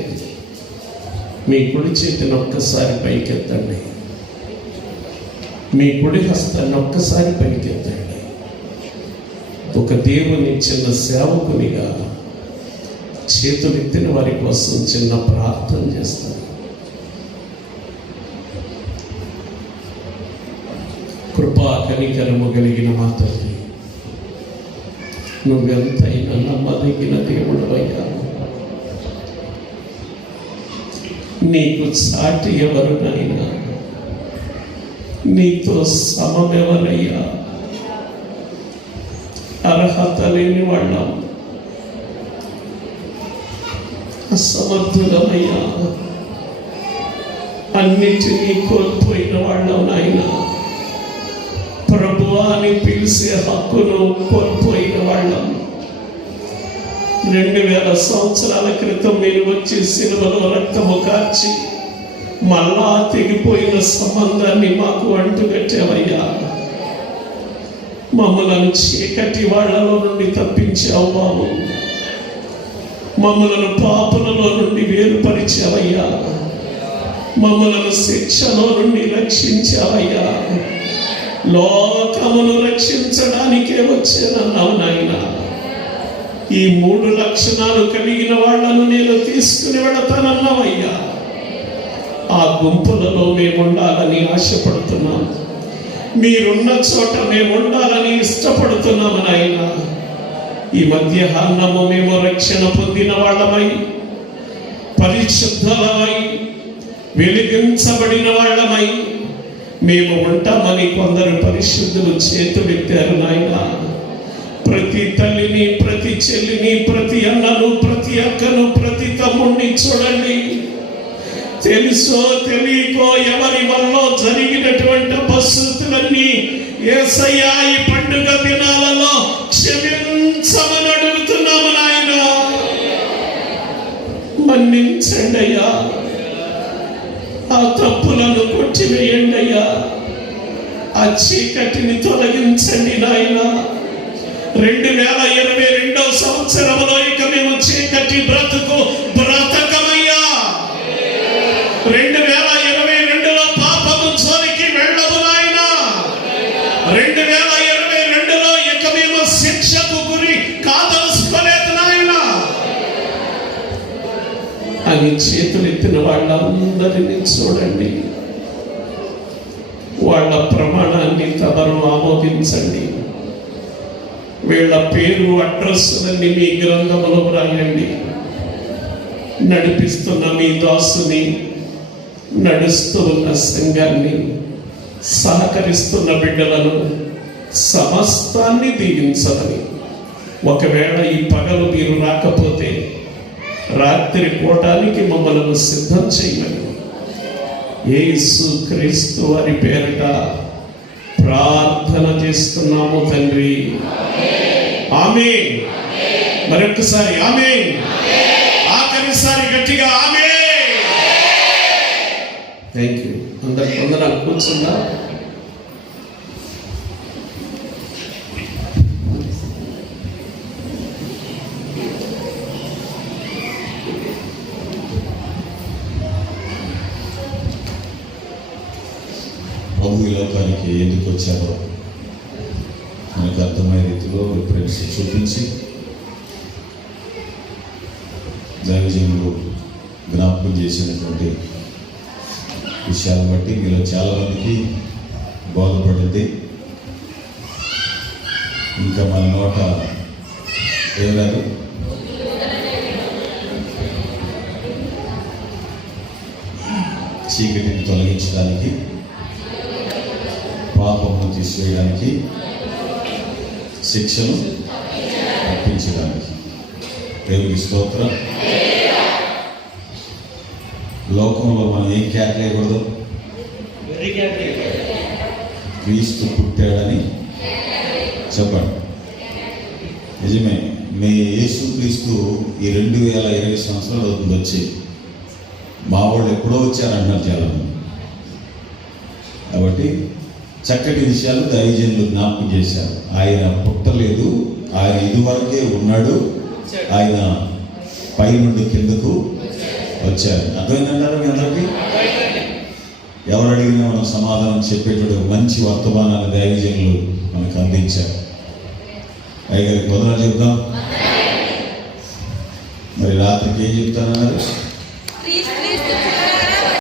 మీ కుడి చేతిని ఒక్కసారి పైకెత్తండి, మీ కుడి హస్తాన్ని ఒక్కసారి పైకెత్తండి. ఒక దేవుని చిన్న సేవకునిగా చేతులెత్తిన వారి కోసం చిన్న ప్రార్థన చేస్తాను. కృపా కనికరము కలిగిన మా తల్లి, నువ్వెంతైనా నమ్మదగిన దేవుడవయ్యా. నీకు సాటి ఎవరు నాయనా? నీతో సమమెవరయ్యా? అర్హత లేని వాళ్ళం, అసమర్థులమయ్యా, అన్నిటినీ కోల్పోయిన వాళ్ళం నాయన. ప్రభువా అని పిలిచే హక్కును కోల్పోయిన వాళ్ళం. 2000 సంవత్సరాల క్రితం మీరు వచ్చి సిలువలో రక్తము కార్చి మళ్ళా తెగిపోయిన సంబంధాన్ని మాకు అంటుగట్టావయ్యా. మమ్మలను చీకటి వాళ్ళలో నుండి తప్పించావు బాబు, మమ్మలను పాపులలో నుండి వేరుపరిచావయ్యా, మమ్మలను శిక్షలో నుండి రక్షించావయ్యా. లోకమును రక్షించడానికే వచ్చానన్నావు నాయన. ఈ 3 లక్షణాలు కలిగిన వాళ్ళను నేను తీసుకుని వెళతానన్నావయ్యా. ఆ గుంపులలో మేము ఉండాలని ఆశపడుతున్నాం, మీరున్న చోట మేము ఉండాలని ఇష్టపడుతున్నాము నాయన. ఈ మధ్యాహ్నము మేము రక్షణ పొందిన వాళ్ళమై, పరిశుద్ధులమై, వెలిగించబడిన వాళ్ళమై మేము ఉంటామని కొందరు పరిశుద్ధులు చేతులెత్తారు నాయన. ప్రతి తల్లిని, ప్రతి చెల్లిని, ప్రతి అన్నను, ప్రతి అక్కను, ప్రతి తమ్ముడిని చూడండి. తెలుసో తెలియకో ఎవరి వల్ల జరిగినటువంటి పరిస్థితులన్నీ యేసయ్యా ఈ పండుగ దినాలలో క్షమించమని అడుగుతున్నాము నాయన. మన్నించండి అయ్యా, ఆ తప్పులను కొట్టివేయండి అయ్యా, ఆ చీకటిని తొలగించండి నాయన. 2022 సంవత్సరంలో ఇక మేము చీకటి బ్రతుకు బ్రతకమయ్యా. 2022లో పాపము జోలికి వెళ్ళము నాయన. 2022లో ఇక మేము శిక్షకు గురి కాదలుసుకోలేదు నాయన అని చేతులెత్తిన వాళ్ళందరినీ చూడండి. వాళ్ళ ప్రమాణాన్ని తమరు ఆమోదించండి. వీళ్ళ పేరు, అడ్రస్సులన్నీ మీ గ్రంథంలో రాయండి. నడిపిస్తున్న మీ దాసుని, నడుస్తూ ఉన్న సంఘాన్ని, సహకరిస్తున్న బిడ్డలను సమస్తాన్ని దీవించమని. ఒకవేళ ఈ పగలు మీరు రాకపోతే రాత్రి పోవటానికి మమ్మల్ని సిద్ధం చేయమని యేసు క్రీస్తు వారి పేరిట ప్రార్థన చేస్తున్నాము తండ్రి. ఆమేన్. మరొకసారి ఆమేన్. ఆఖరిసారి గట్టిగా ఆమేన్. Thank you. అందరికి వందనాలు. కూర్చుందా? ప్రభు ఈ లోకానికి ఎందుకు వచ్చారో మనకు అర్థమయ్యే రీతిలో రిఫరెన్స్ చూపించి దైవజనులు జ్ఞాపకం చేసినటువంటి విషయాలను బట్టి మీలో చాలామందికి బోధపడింది. ఇంకా మన నోట ఏమన్నారు? చీకటిని తొలగించడానికి, పాపమును తీసివేయడానికి, శిక్షను తప్పించడానికి. దేవునికి స్తోత్రం. లోకంలో మనం ఏం కేకలేయకూడదు? క్రీస్తు పుట్టాడని చెప్పండి. నిజమే. మీ యేసు క్రీస్తు ఈ 2020 సంవత్సరాలు అవుతుంది వచ్చి. మా వాళ్ళు ఎప్పుడో వచ్చారంటున్నారు చాలామంది. కాబట్టి చక్కటి విషయాలు దైవజనులు జ్ఞాపకం చేశారు. ఆయన పుట్టలేదు, ఆయన ఇదివరకే ఉన్నాడు, ఆయన పై నుండి కిందకు వచ్చారు. అర్థమైందంటారా మీ అందరికీ? ఎవరు అడిగినా మనం సమాధానం చెప్పేటువంటి మంచి వర్తమానాన్ని దైవజనులు మనకు అందించారు. అయ్యగారికి మొదలు చెప్దాం. మరి రాత్రికి ఏం చెప్తానన్నారు?